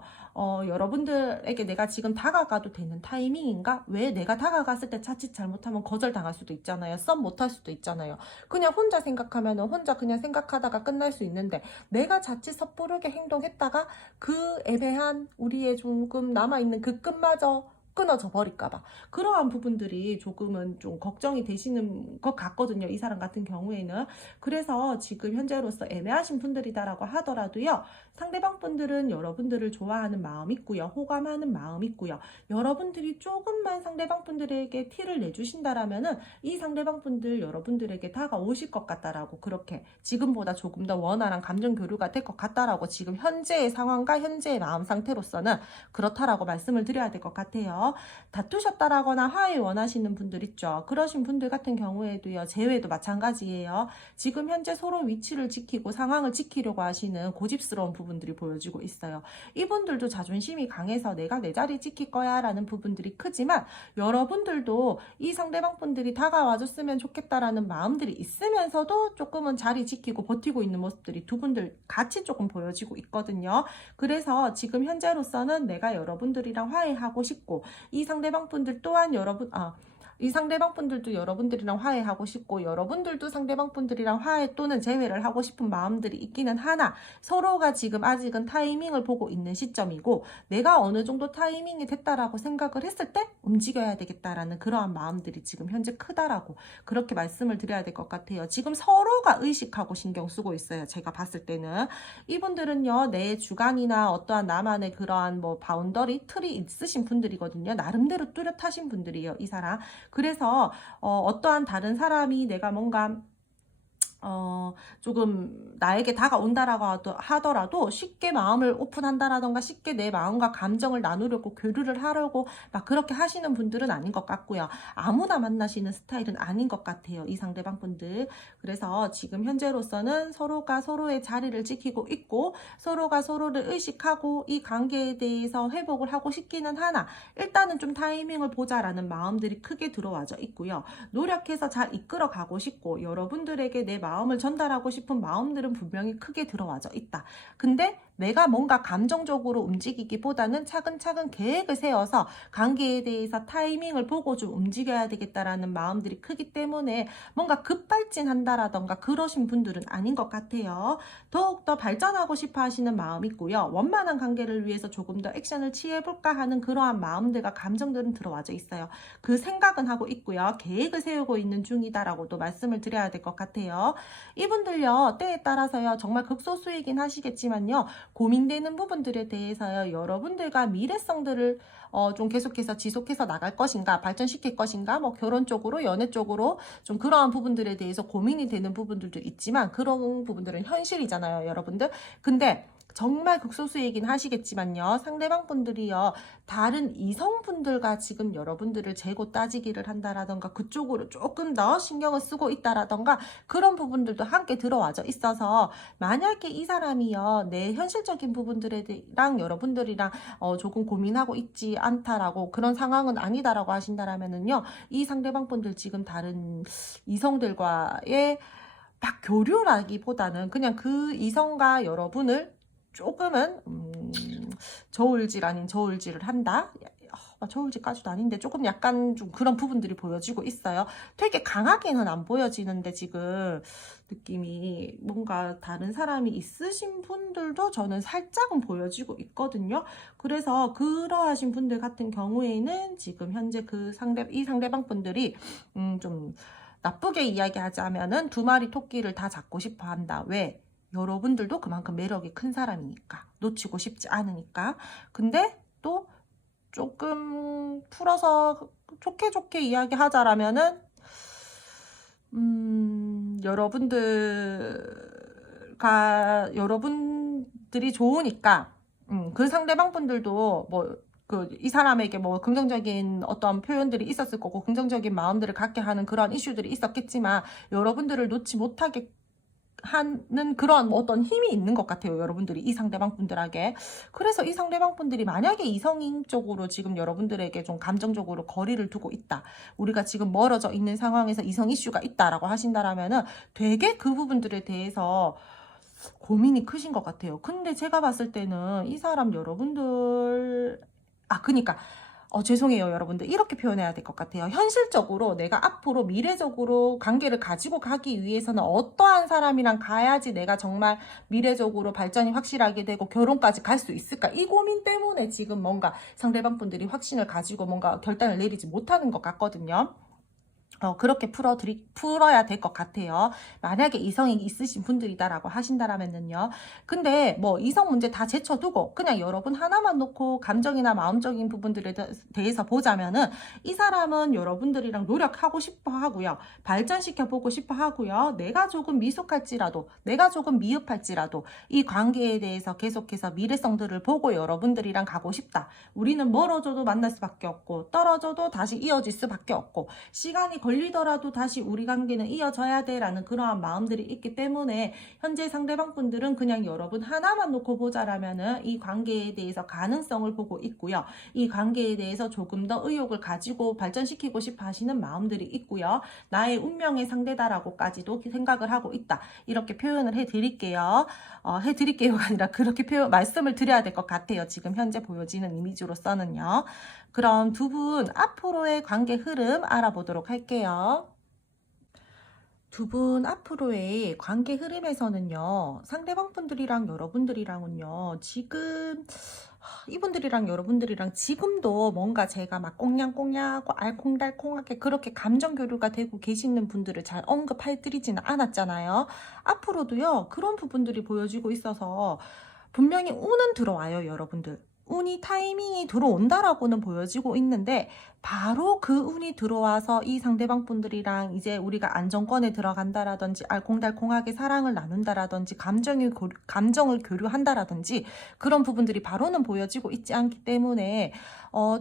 여러분들에게 내가 지금 다가가도 되는 타이밍인가? 왜 내가 다가갔을 때 자칫 잘못하면 거절당할 수도 있잖아요. 썸 못할 수도 있잖아요. 그냥 혼자 생각하면 혼자 그냥 생각하다가 끝날 수 있는데 내가 자칫 섣부르게 행동했다가 그 애매한 우리의 조금 남아있는 그 끝마저 끊어져 버릴까봐 그러한 부분들이 조금은 좀 걱정이 되시는 것 같거든요. 이 사람 같은 경우에는. 그래서 지금 현재로서 애매하신 분들이다라고 하더라도요. 상대방 분들은 여러분들을 좋아하는 마음 있고요. 호감하는 마음 있고요. 여러분들이 조금만 상대방 분들에게 티를 내주신다라면은 이 상대방 분들 여러분들에게 다가오실 것 같다라고, 그렇게 지금보다 조금 더 원활한 감정 교류가 될 것 같다라고 지금 현재의 상황과 현재의 마음 상태로서는 그렇다라고 말씀을 드려야 될 것 같아요. 다투셨다라거나 화해 원하시는 분들 있죠. 그러신 분들 같은 경우에도요. 재회도 마찬가지예요. 지금 현재 서로 위치를 지키고 상황을 지키려고 하시는 고집스러운 부분들이 보여지고 있어요. 이분들도 자존심이 강해서 내가 내 자리 지킬 거야 라는 부분들이 크지만, 여러분들도 이 상대방 분들이 다가와줬으면 좋겠다라는 마음들이 있으면서도 조금은 자리 지키고 버티고 있는 모습들이 두 분들 같이 조금 보여지고 있거든요. 그래서 지금 현재로서는 내가 여러분들이랑 화해하고 싶고, 이 상대방 분들 또한 이 상대방 분들도 여러분들이랑 화해하고 싶고, 여러분들도 상대방 분들이랑 화해 또는 재회를 하고 싶은 마음들이 있기는 하나, 서로가 지금 아직은 타이밍을 보고 있는 시점이고, 내가 어느 정도 타이밍이 됐다라고 생각을 했을 때 움직여야 되겠다라는 그러한 마음들이 지금 현재 크다라고, 그렇게 말씀을 드려야 될 것 같아요. 지금 서로가 의식하고 신경 쓰고 있어요. 제가 봤을 때는 이분들은요, 내 주관이나 어떠한 나만의 그러한 뭐 바운더리, 틀이 있으신 분들이거든요. 나름대로 뚜렷하신 분들이에요, 이 사람. 그래서 어떠한 다른 사람이 내가 뭔가 조금 나에게 다가온다라고 하더라도 쉽게 마음을 오픈한다라던가 쉽게 내 마음과 감정을 나누려고 교류를 하려고 막 그렇게 하시는 분들은 아닌 것 같고요. 아무나 만나시는 스타일은 아닌 것 같아요. 이 상대방 분들. 그래서 지금 현재로서는 서로가 서로의 자리를 지키고 있고, 서로가 서로를 의식하고 이 관계에 대해서 회복을 하고 싶기는 하나, 일단은 좀 타이밍을 보자라는 마음들이 크게 들어와져 있고요. 노력해서 잘 이끌어 가고 싶고, 여러분들에게 내 마음을 전달하고 싶은 마음들은 분명히 크게 들어와져 있다. 근데 내가 뭔가 감정적으로 움직이기보다는 차근차근 계획을 세워서 관계에 대해서 타이밍을 보고 좀 움직여야 되겠다라는 마음들이 크기 때문에 뭔가 급발진한다라던가 그러신 분들은 아닌 것 같아요. 더욱더 발전하고 싶어 하시는 마음 있고요. 원만한 관계를 위해서 조금 더 액션을 취해볼까 하는 그러한 마음들과 감정들은 들어와져 있어요. 그 생각은 하고 있고요. 계획을 세우고 있는 중이다라고도 말씀을 드려야 될 것 같아요. 이분들요, 때에 따라서요, 정말 극소수이긴 하시겠지만요, 고민되는 부분들에 대해서요, 여러분들과 미래성들을 좀 계속해서 지속해서 나갈 것인가, 발전시킬 것인가, 뭐 결혼 쪽으로, 연애 쪽으로 좀 그러한 부분들에 대해서 고민이 되는 부분들도 있지만, 그런 부분들은 현실이잖아요, 여러분들. 근데 정말 극소수이긴 하시겠지만요, 상대방 분들이요, 다른 이성분들과 지금 여러분들을 재고 따지기를 한다라던가 그쪽으로 조금 더 신경을 쓰고 있다라던가 그런 부분들도 함께 들어와져 있어서, 만약에 이 사람이요, 내 현실적인 부분들이랑 여러분들이랑 조금 고민하고 있지 않다라고, 그런 상황은 아니다라고 하신다라면은요, 이 상대방 분들 지금 다른 이성들과의 막 교류라기보다는 그냥 그 이성과 여러분을 조금은 저울질 아닌 저울질을 한다. 저울질까지도 아닌데 조금 약간 좀 그런 부분들이 보여지고 있어요. 되게 강하게는 안 보여지는데 지금 느낌이 뭔가 다른 사람이 있으신 분들도 저는 살짝은 보여지고 있거든요. 그래서 그러하신 분들 같은 경우에는 지금 현재 이 상대방 분들이 좀 나쁘게 이야기하자면은 두 마리 토끼를 다 잡고 싶어 한다. 왜? 여러분들도 그만큼 매력이 큰 사람이니까, 놓치고 싶지 않으니까. 근데 또 조금 풀어서 좋게 이야기하자라면은 여러분들이 좋으니까 그 상대방 분들도 뭐 이 사람에게 뭐 긍정적인 어떤 표현들이 있었을 거고 긍정적인 마음들을 갖게 하는 그런 이슈들이 있었겠지만, 여러분들을 놓지 못하게 하는 그런 어떤 힘이 있는 것 같아요, 여러분들이 이 상대방 분들에게. 그래서 이 상대방 분들이 만약에 이성적으로 지금 여러분들에게 좀 감정적으로 거리를 두고 있다, 우리가 지금 멀어져 있는 상황에서 이성 이슈가 있다라고 하신다라면은 되게 그 부분들에 대해서 고민이 크신 것 같아요. 근데 제가 봤을 때는 이 사람 여러분들 그니까 죄송해요, 여러분들. 이렇게 표현해야 될 것 같아요. 현실적으로 내가 앞으로 미래적으로 관계를 가지고 가기 위해서는 어떠한 사람이랑 가야지 내가 정말 미래적으로 발전이 확실하게 되고 결혼까지 갈 수 있을까? 이 고민 때문에 지금 뭔가 상대방 분들이 확신을 가지고 뭔가 결단을 내리지 못하는 것 같거든요. 그렇게 풀어야 될 것 같아요. 만약에 이성이 있으신 분들이다라고 하신다라면은요. 근데 뭐 이성 문제 다 제쳐두고 그냥 여러분 하나만 놓고 감정이나 마음적인 부분들에 대해서 보자면은 이 사람은 여러분들이랑 노력하고 싶어 하고요. 발전시켜 보고 싶어 하고요. 내가 조금 미숙할지라도, 내가 조금 미흡할지라도 이 관계에 대해서 계속해서 미래성들을 보고 여러분들이랑 가고 싶다. 우리는 멀어져도 만날 수밖에 없고 떨어져도 다시 이어질 수밖에 없고 시간이 걸리더라도 다시 우리 관계는 이어져야 돼라는 그러한 마음들이 있기 때문에 현재 상대방 분들은 그냥 여러분 하나만 놓고 보자라면은 이 관계에 대해서 가능성을 보고 있고요. 이 관계에 대해서 조금 더 의욕을 가지고 발전시키고 싶어 하시는 마음들이 있고요. 나의 운명의 상대다라고까지도 생각을 하고 있다. 이렇게 표현을 해드릴게요. 해드릴게요가 아니라 그렇게 말씀을 드려야 될 것 같아요. 지금 현재 보여지는 이미지로서는요. 그럼 두 분 앞으로의 관계 흐름 알아보도록 할게요. 두 분 앞으로의 관계 흐름에서는요, 상대방 분들이랑 여러분들이랑은요, 지금 이분들이랑 여러분들이랑 지금도 뭔가 제가 막 꽁냥꽁냥하고 알콩달콩하게 그렇게 감정 교류가 되고 계시는 분들을 잘 언급해드리지는 않았잖아요. 앞으로도요, 그런 부분들이 보여지고 있어서 분명히 운은 들어와요, 여러분들. 운이 타이밍이 들어온다라고는 보여지고 있는데 바로 그 운이 들어와서 이 상대방 분들이랑 이제 우리가 안정권에 들어간다라든지 알콩달콩하게 사랑을 나눈다라든지 감정을 교류한다라든지 그런 부분들이 바로는 보여지고 있지 않기 때문에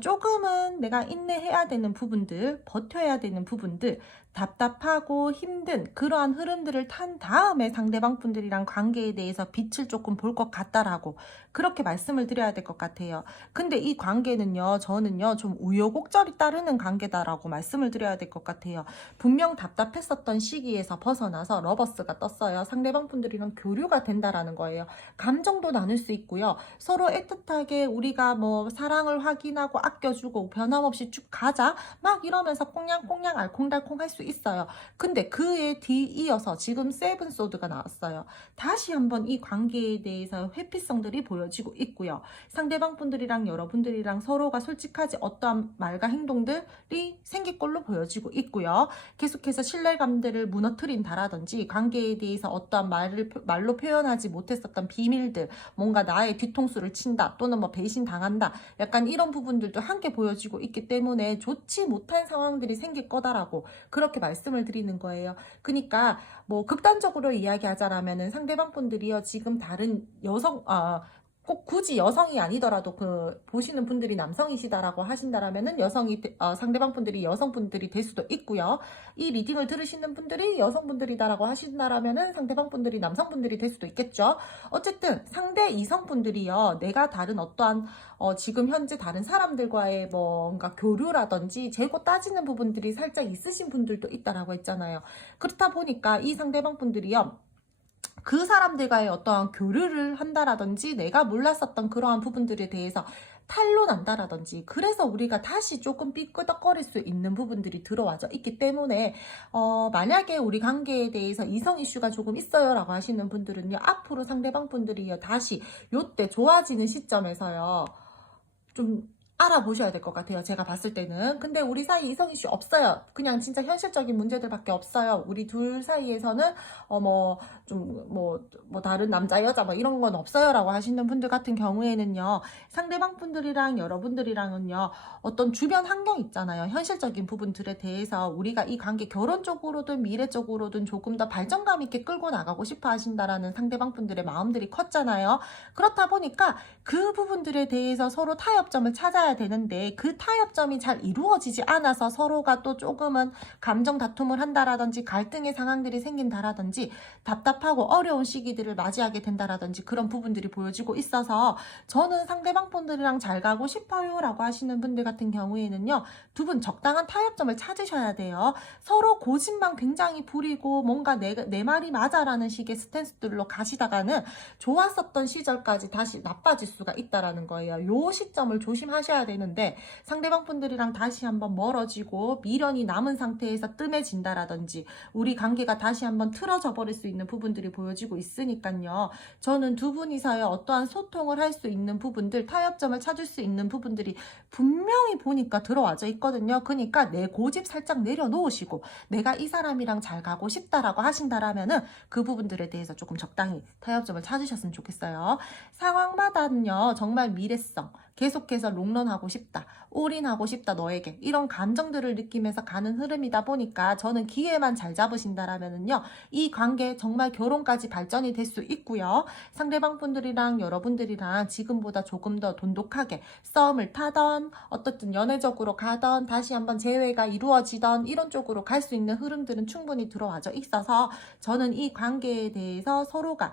조금은 내가 인내해야 되는 부분들, 버텨야 되는 부분들, 답답하고 힘든 그러한 흐름들을 탄 다음에 상대방 분들이랑 관계에 대해서 빛을 조금 볼 것 같다라고 그렇게 말씀을 드려야 될 것 같아요. 근데 이 관계는요, 저는요, 좀 우여곡절이 따르는 관계다라고 말씀을 드려야 될 것 같아요. 분명 답답했었던 시기에서 벗어나서 러버스가 떴어요. 상대방 분들이랑 교류가 된다라는 거예요. 감정도 나눌 수 있고요. 서로 애틋하게 우리가 뭐 사랑을 확인하고 아껴주고 변함없이 쭉 가자 막 이러면서 꽁냥꽁냥 알콩달콩 할 수 있어요. 근데 그에 뒤이어서 지금 세븐 소드가 나왔어요. 다시 한번 이 관계에 대해서 회피성들이 보여지고 있고요. 상대방 분들이랑 여러분들이랑 서로가 솔직하지 어떠한 말과 행동들이 생길 걸로 보여지고 있고요. 계속해서 신뢰감들을 무너뜨린다라든지 관계에 대해서 어떠한 말로 표현하지 못했었던 비밀들, 뭔가 나의 뒤통수를 친다 또는 뭐 배신당한다 약간 이런 부분들도 함께 보여지고 있기 때문에 좋지 못한 상황들이 생길 거다라고 그렇게 말씀을 드리는 거예요. 그러니까 뭐 극단적으로 이야기하자라면은 상대방 분들이요 지금 다른 꼭 굳이 여성이 아니더라도 그 보시는 분들이 남성이시다라고 하신다라면은 상대방 분들이 여성분들이 될 수도 있고요. 이 리딩을 들으시는 분들이 여성분들이다라고 하신다라면은 상대방 분들이 남성분들이 될 수도 있겠죠. 어쨌든 상대 이성분들이요 내가 다른 어떠한 지금 현재 다른 사람들과의 뭔가 교류라든지 재고 따지는 부분들이 살짝 있으신 분들도 있다라고 했잖아요. 그렇다 보니까 이 상대방 분들이요 그 사람들과의 어떠한 교류를 한다라든지 내가 몰랐었던 그러한 부분들에 대해서 탄로난다라든지 그래서 우리가 다시 조금 삐끄덕거릴 수 있는 부분들이 들어와져 있기 때문에 만약에 우리 관계에 대해서 이성 이슈가 조금 있어요 라고 하시는 분들은요 앞으로 상대방 분들이요 다시 요때 좋아지는 시점에서요 좀 알아보셔야 될 것 같아요. 제가 봤을 때는. 근데 우리 사이 이성 이슈 없어요. 그냥 진짜 현실적인 문제들밖에 없어요. 우리 둘 사이에서는 다른 남자 여자 뭐 이런 건 없어요 라고 하시는 분들 같은 경우에는요. 상대방 분들이랑 여러분들이랑은요. 어떤 주변 환경 있잖아요. 현실적인 부분들에 대해서 우리가 이 관계 결혼 쪽으로든 미래 쪽으로든 조금 더 발전감 있게 끌고 나가고 싶어 하신다라는 상대방 분들의 마음들이 컸잖아요. 그렇다 보니까 그 부분들에 대해서 서로 타협점을 찾아야 되는데 그 타협점이 잘 이루어지지 않아서 서로가 또 조금은 감정 다툼을 한다라든지 갈등의 상황들이 생긴다라든지 답답하고 어려운 시기들을 맞이하게 된다라든지 그런 부분들이 보여지고 있어서 저는 상대방 분들이랑 잘 가고 싶어요 라고 하시는 분들 같은 경우에는요 두 분 적당한 타협점을 찾으셔야 돼요. 서로 고집만 굉장히 부리고 뭔가 내 말이 맞아라는 식의 스탠스들로 가시다가는 좋았었던 시절까지 다시 나빠질 수가 있다라는 거예요. 요 시점을 조심하셔야 하셔야 되는데 상대방 분들이랑 다시 한번 멀어지고 미련이 남은 상태에서 뜸해진다라든지 우리 관계가 다시 한번 틀어져 버릴 수 있는 부분들이 보여지고 있으니까요. 저는 두 분이서의 어떠한 소통을 할 수 있는 부분들, 타협점을 찾을 수 있는 부분들이 분명히 보니까 들어와져 있거든요. 그러니까 내 고집 살짝 내려놓으시고 내가 이 사람이랑 잘 가고 싶다라고 하신다라면은 그 부분들에 대해서 조금 적당히 타협점을 찾으셨으면 좋겠어요. 상황마다는요, 정말 미래성, 계속해서 롱런하고 싶다, 올인하고 싶다 너에게, 이런 감정들을 느끼면서 가는 흐름이다 보니까 저는 기회만 잘 잡으신다라면은요, 이 관계 정말 결혼까지 발전이 될 수 있고요. 상대방 분들이랑 여러분들이랑 지금보다 조금 더 돈독하게 썸을 타던 어떻든 연애적으로 가던 다시 한번 재회가 이루어지던 이런 쪽으로 갈 수 있는 흐름들은 충분히 들어와져 있어서 저는 이 관계에 대해서 서로가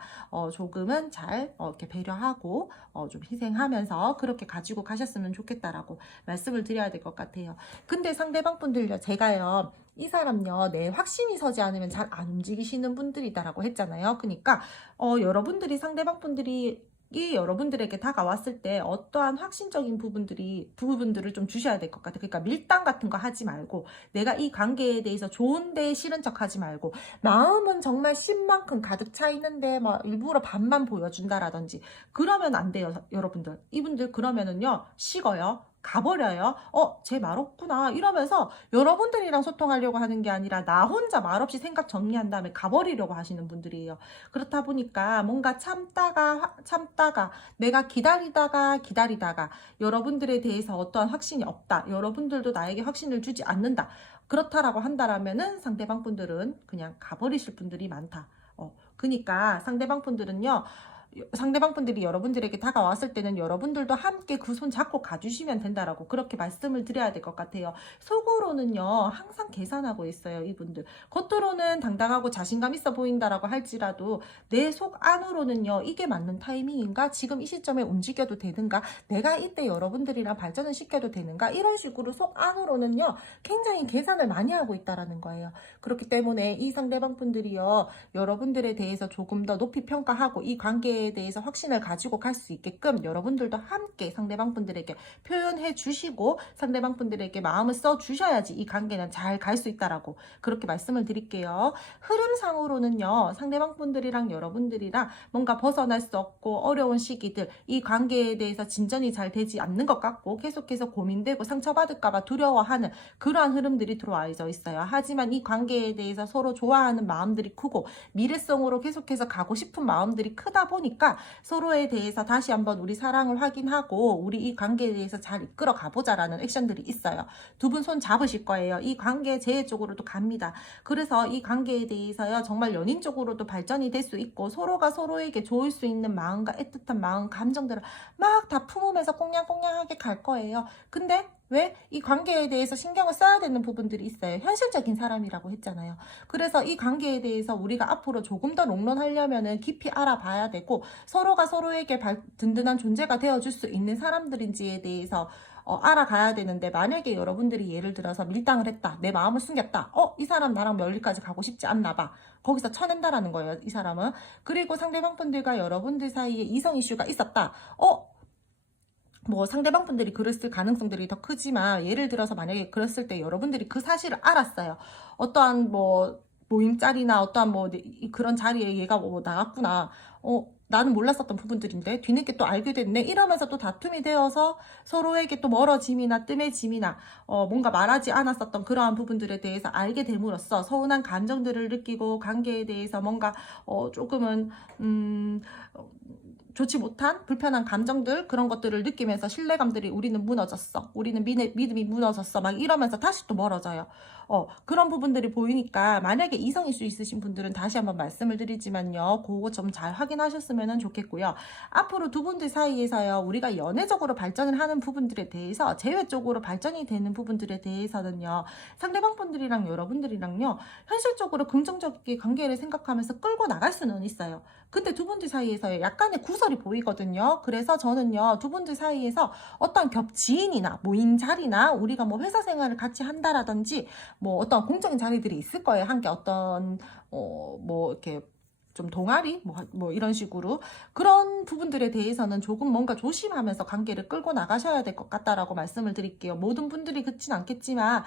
조금은 잘 이렇게 배려하고 좀 희생하면서 그렇게 가지고 가셨으면 좋겠다라고 말씀을 드려야 될 것 같아요. 근데 상대방 분들요, 제가요, 이 사람요, 내 확신이 서지 않으면 잘 안 움직이시는 분들이다라고 했잖아요. 그러니까 여러분들이 상대방 분들이 여러분들에게 다가왔을 때 어떠한 확신적인 부분들을 좀 주셔야 될 것 같아요. 그러니까 밀당 같은 거 하지 말고 내가 이 관계에 대해서 좋은데 싫은 척 하지 말고 마음은 정말 10만큼 가득 차 있는데 막 일부러 반만 보여준다라든지 그러면 안 돼요, 여러분들. 이분들 그러면은요, 식어요. 가버려요. 쟤 말 없구나 이러면서 여러분들이랑 소통하려고 하는 게 아니라 나 혼자 말없이 생각 정리한 다음에 가버리려고 하시는 분들이에요. 그렇다 보니까 뭔가 참다가 내가 기다리다가 여러분들에 대해서 어떠한 확신이 없다, 여러분들도 나에게 확신을 주지 않는다, 그렇다라고 한다라면은 상대방 분들은 그냥 가버리실 분들이 많다. 그니까 상대방 분들은요, 상대방 분들이 여러분들에게 다가왔을 때는 여러분들도 함께 그 손 잡고 가주시면 된다라고 그렇게 말씀을 드려야 될 것 같아요. 속으로는요, 항상 계산하고 있어요, 이분들. 겉으로는 당당하고 자신감 있어 보인다라고 할지라도 내 속 안으로는요, 이게 맞는 타이밍인가? 지금 이 시점에 움직여도 되는가? 내가 이때 여러분들이랑 발전을 시켜도 되는가? 이런 식으로 속 안으로는요, 굉장히 계산을 많이 하고 있다라는 거예요. 그렇기 때문에 이 상대방 분들이요, 여러분들에 대해서 조금 더 높이 평가하고 이 관계에 대해서 확신을 가지고 갈 수 있게끔 여러분들도 함께 상대방 분들에게 표현해 주시고 상대방 분들에게 마음을 써 주셔야지 이 관계는 잘 갈 수 있다라고 그렇게 말씀을 드릴게요. 흐름상으로는요, 상대방 분들이랑 여러분들이랑 뭔가 벗어날 수 없고 어려운 시기들, 이 관계에 대해서 진전이 잘 되지 않는 것 같고 계속해서 고민되고 상처받을까봐 두려워하는 그러한 흐름들이 들어와져 있어요. 하지만 이 관계에 대해서 서로 좋아하는 마음들이 크고 미래성으로 계속해서 가고 싶은 마음들이 크다 보니까 서로에 대해서 다시 한번 우리 사랑을 확인하고 우리 이 관계에 대해서 잘 이끌어 가보자라는 액션들이 있어요. 두 분 손 잡으실 거예요. 이 관계 제 쪽으로도 갑니다. 그래서 이 관계에 대해서요, 정말 연인 쪽으로도 발전이 될 수 있고 서로가 서로에게 좋을 수 있는 마음과 애틋한 마음, 감정들을 막 다 품으면서 꽁냥꽁냥하게 갈 거예요. 근데 왜? 이 관계에 대해서 신경을 써야 되는 부분들이 있어요. 현실적인 사람이라고 했잖아요. 그래서 이 관계에 대해서 우리가 앞으로 조금 더 롱런하려면은 깊이 알아봐야 되고 서로가 서로에게 든든한 존재가 되어줄 수 있는 사람들인지에 대해서 알아가야 되는데, 만약에 여러분들이 예를 들어서 밀당을 했다, 내 마음을 숨겼다, 이 사람 나랑 멀리까지 가고 싶지 않나 봐, 거기서 쳐낸다라는 거예요, 이 사람은. 그리고 상대방 분들과 여러분들 사이에 이성 이슈가 있었다, 뭐 상대방 분들이 그랬을 가능성들이 더 크지만 예를 들어서 만약에 그랬을 때 여러분들이 그 사실을 알았어요. 어떠한 뭐 모임 자리나 어떠한 뭐 그런 자리에 얘가 뭐 나갔구나, 나는 몰랐었던 부분들인데 뒤늦게 또 알게 됐네, 이러면서 또 다툼이 되어서 서로에게 또 멀어짐이나 뜸해짐이나 뭔가 말하지 않았었던 그러한 부분들에 대해서 알게 됨으로써 서운한 감정들을 느끼고 관계에 대해서 뭔가 조금은 좋지 못한 불편한 감정들, 그런 것들을 느끼면서 신뢰감들이 우리는 무너졌어, 우리는 믿음이 무너졌어 막 이러면서 다시 또 멀어져요. 그런 부분들이 보이니까 만약에 이성 이슈 있으신 분들은 다시 한번 말씀을 드리지만요, 그거 좀 잘 확인하셨으면 좋겠고요. 앞으로 두 분들 사이에서요, 우리가 연애적으로 발전을 하는 부분들에 대해서, 재회 쪽으로 발전이 되는 부분들에 대해서는요, 상대방 분들이랑 여러분들이랑요, 현실적으로 긍정적인 관계를 생각하면서 끌고 나갈 수는 있어요. 근데 두 분들 사이에서 약간의 구설이 보이거든요. 그래서 저는요, 두 분들 사이에서 어떤 지인이나 모임 자리나 우리가 뭐 회사 생활을 같이 한다라든지 뭐 어떤 공적인 자리들이 있을 거예요. 함께 어떤 뭐 이렇게 좀 동아리 뭐 이런 식으로 그런 부분들에 대해서는 조금 뭔가 조심하면서 관계를 끌고 나가셔야 될 것 같다라고 말씀을 드릴게요. 모든 분들이 그렇진 않겠지만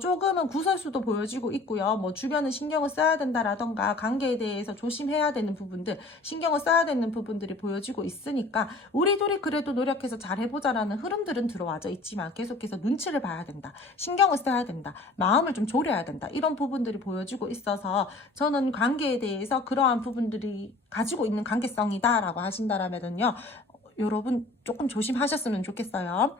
조금은 구설수도 보여지고 있고요. 뭐 주변은 신경을 써야 된다라던가 관계에 대해서 조심해야 되는 부분들, 신경을 써야 되는 부분들이 보여지고 있으니까 우리 둘이 그래도 노력해서 잘 해보자라는 흐름들은 들어와져 있지만 계속해서 눈치를 봐야 된다. 신경을 써야 된다. 마음을 좀 졸여야 된다. 이런 부분들이 보여지고 있어서 저는 관계에 대해서 그러한 부분들이 가지고 있는 관계성이다 라고 하신다라면요, 여러분 조금 조심하셨으면 좋겠어요.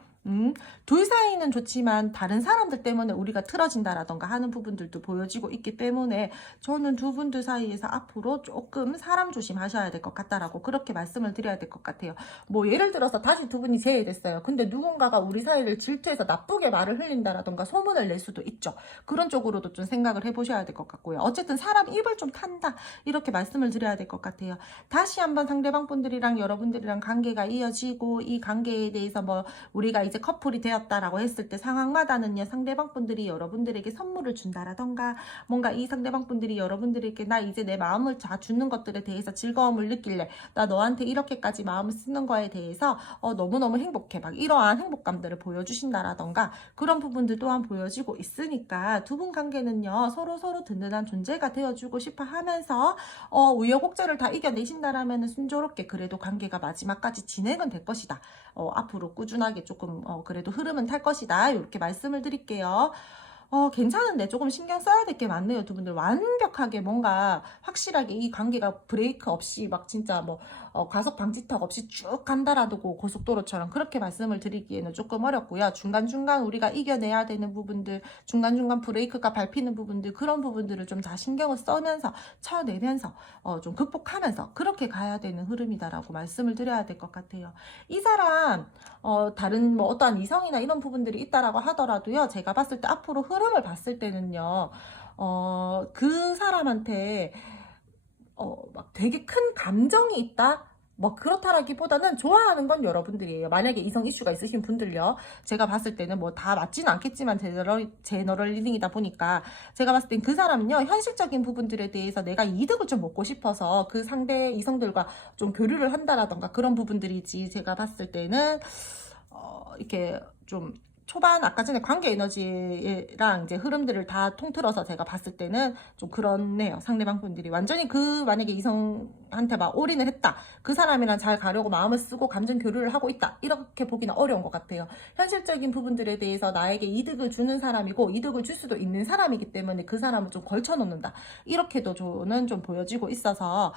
둘 사이는 좋지만 다른 사람들 때문에 우리가 틀어진다라던가 하는 부분들도 보여지고 있기 때문에 저는 두 분들 사이에서 앞으로 조금 사람 조심하셔야 될 것 같다라고 그렇게 말씀을 드려야 될 것 같아요. 뭐 예를 들어서 다시 두 분이 재회됐어요. 근데 누군가가 우리 사이를 질투해서 나쁘게 말을 흘린다라던가 소문을 낼 수도 있죠. 그런 쪽으로도 좀 생각을 해보셔야 될 것 같고요. 어쨌든 사람 입을 좀 탄다 이렇게 말씀을 드려야 될 것 같아요. 다시 한번 상대방 분들이랑 여러분들이랑 관계가 이어지고 이 관계에 대해서 뭐 우리가 이제 커플이 되었다라고 했을 때 상황마다는요, 상대방 분들이 여러분들에게 선물을 준다라던가 뭔가 이 상대방 분들이 여러분들에게 나 이제 내 마음을 다 주는 것들에 대해서 즐거움을 느낄래, 나 너한테 이렇게까지 마음을 쓰는 거에 대해서 너무너무 행복해, 막 이러한 행복감들을 보여주신다라던가 그런 부분들 또한 보여지고 있으니까 두 분 관계는요, 서로 든든한 존재가 되어주고 싶어 하면서 우여곡절을 다 이겨내신다라면 순조롭게 그래도 관계가 마지막까지 진행은 될 것이다. 앞으로 꾸준하게 조금 그래도 흐름은 탈 것이다. 이렇게 말씀을 드릴게요. 괜찮은데 조금 신경 써야 될 게 많네요. 두 분들 완벽하게 뭔가 확실하게 이 관계가 브레이크 없이 막 진짜 뭐 과속 방지턱 없이 쭉 간다라도 고속도로처럼 그렇게 말씀을 드리기에는 조금 어렵고요. 중간중간 우리가 이겨내야 되는 부분들, 중간중간 브레이크가 밟히는 부분들, 그런 부분들을 좀 다 신경을 써면서 쳐내면서 좀 극복하면서 그렇게 가야 되는 흐름이다라고 말씀을 드려야 될 것 같아요. 이 사람 다른 뭐 어떠한 이성이나 이런 부분들이 있다라고 하더라도요, 제가 봤을 때 앞으로 흐름을 봤을 때는요, 그 사람한테 막 되게 큰 감정이 있다? 뭐 그렇다라기보다는 좋아하는 건 여러분들이에요. 만약에 이성 이슈가 있으신 분들요, 제가 봤을 때는 뭐 다 맞지는 않겠지만 제너럴 리딩이다 보니까 제가 봤을 땐 그 사람은요, 현실적인 부분들에 대해서 내가 이득을 좀 먹고 싶어서 그 상대 이성들과 좀 교류를 한다라던가 그런 부분들이지, 제가 봤을 때는 이렇게 좀 초반 아까 전에 관계 에너지랑 이제 흐름들을 다 통틀어서 제가 봤을 때는 좀 그렇네요. 상대방 분들이 완전히 만약에 이성한테 막 올인을 했다, 그 사람이랑 잘 가려고 마음을 쓰고 감정 교류를 하고 있다, 이렇게 보기는 어려운 것 같아요. 현실적인 부분들에 대해서 나에게 이득을 주는 사람이고 이득을 줄 수도 있는 사람이기 때문에 그 사람을 좀 걸쳐놓는다, 이렇게도 저는 좀 보여지고 있어서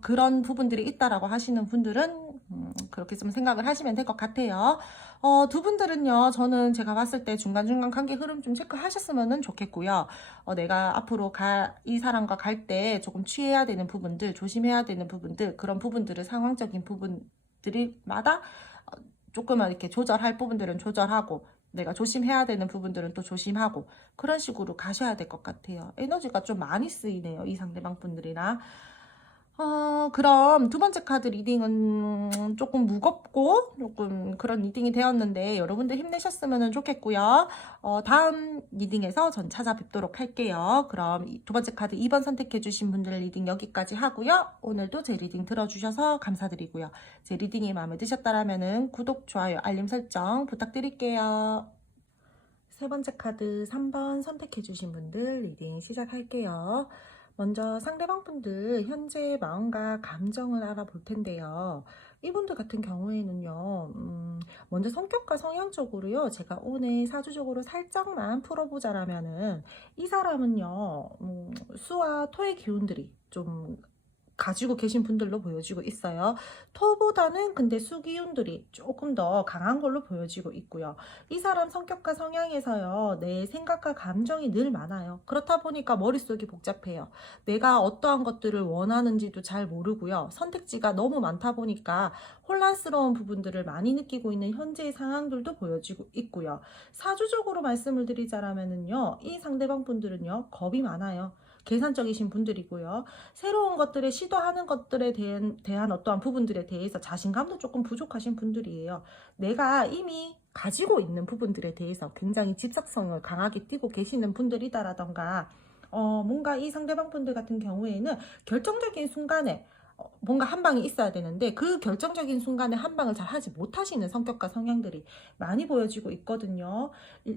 그런 부분들이 있다라고 하시는 분들은 그렇게 좀 생각을 하시면 될 것 같아요. 두 분들은요, 저는 제가 봤을 때 중간중간 관계 흐름 좀 체크하셨으면 좋겠고요. 내가 앞으로 이 사람과 갈 때 조금 취해야 되는 부분들, 조심해야 되는 부분들, 그런 부분들을 상황적인 부분들마다 조금은 이렇게 조절할 부분들은 조절하고, 내가 조심해야 되는 부분들은 또 조심하고, 그런 식으로 가셔야 될 것 같아요. 에너지가 좀 많이 쓰이네요, 이 상대방 분들이랑. 그럼 두 번째 카드 리딩은 조금 무겁고 조금 그런 리딩이 되었는데 여러분들 힘내셨으면 좋겠고요. 다음 리딩에서 전 찾아뵙도록 할게요. 그럼 두 번째 카드 2번 선택해주신 분들 리딩 여기까지 하고요. 오늘도 제 리딩 들어주셔서 감사드리고요. 제 리딩이 마음에 드셨다면 구독, 좋아요, 알림 설정 부탁드릴게요. 세 번째 카드 3번 선택해주신 분들 리딩 시작할게요. 먼저 상대방 분들 현재 마음과 감정을 알아볼 텐데요. 이분들 같은 경우에는요, 먼저 성격과 성향적으로요, 제가 오늘 사주적으로 살짝만 풀어보자라면은, 이 사람은요, 수와 토의 기운들이 좀 가지고 계신 분들로 보여지고 있어요. 토보다는 근데 수 기운들이 조금 더 강한 걸로 보여지고 있고요. 이 사람 성격과 성향에서요, 내 생각과 감정이 늘 많아요. 그렇다 보니까 머릿속이 복잡해요. 내가 어떠한 것들을 원하는지도 잘 모르고요. 선택지가 너무 많다 보니까 혼란스러운 부분들을 많이 느끼고 있는 현재의 상황들도 보여지고 있고요. 사주적으로 말씀을 드리자면은요, 이 상대방 분들은요, 겁이 많아요. 계산적이신 분들이고요. 새로운 것들을 시도하는 것들에 대한 어떠한 부분들에 대해서 자신감도 조금 부족하신 분들이에요. 내가 이미 가지고 있는 부분들에 대해서 굉장히 집착성을 강하게 띠고 계시는 분들이다라던가 뭔가 이 상대방 분들 같은 경우에는 결정적인 순간에 뭔가 한 방이 있어야 되는데 그 결정적인 순간에 한 방을 잘 하지 못하시는 성격과 성향들이 많이 보여지고 있거든요.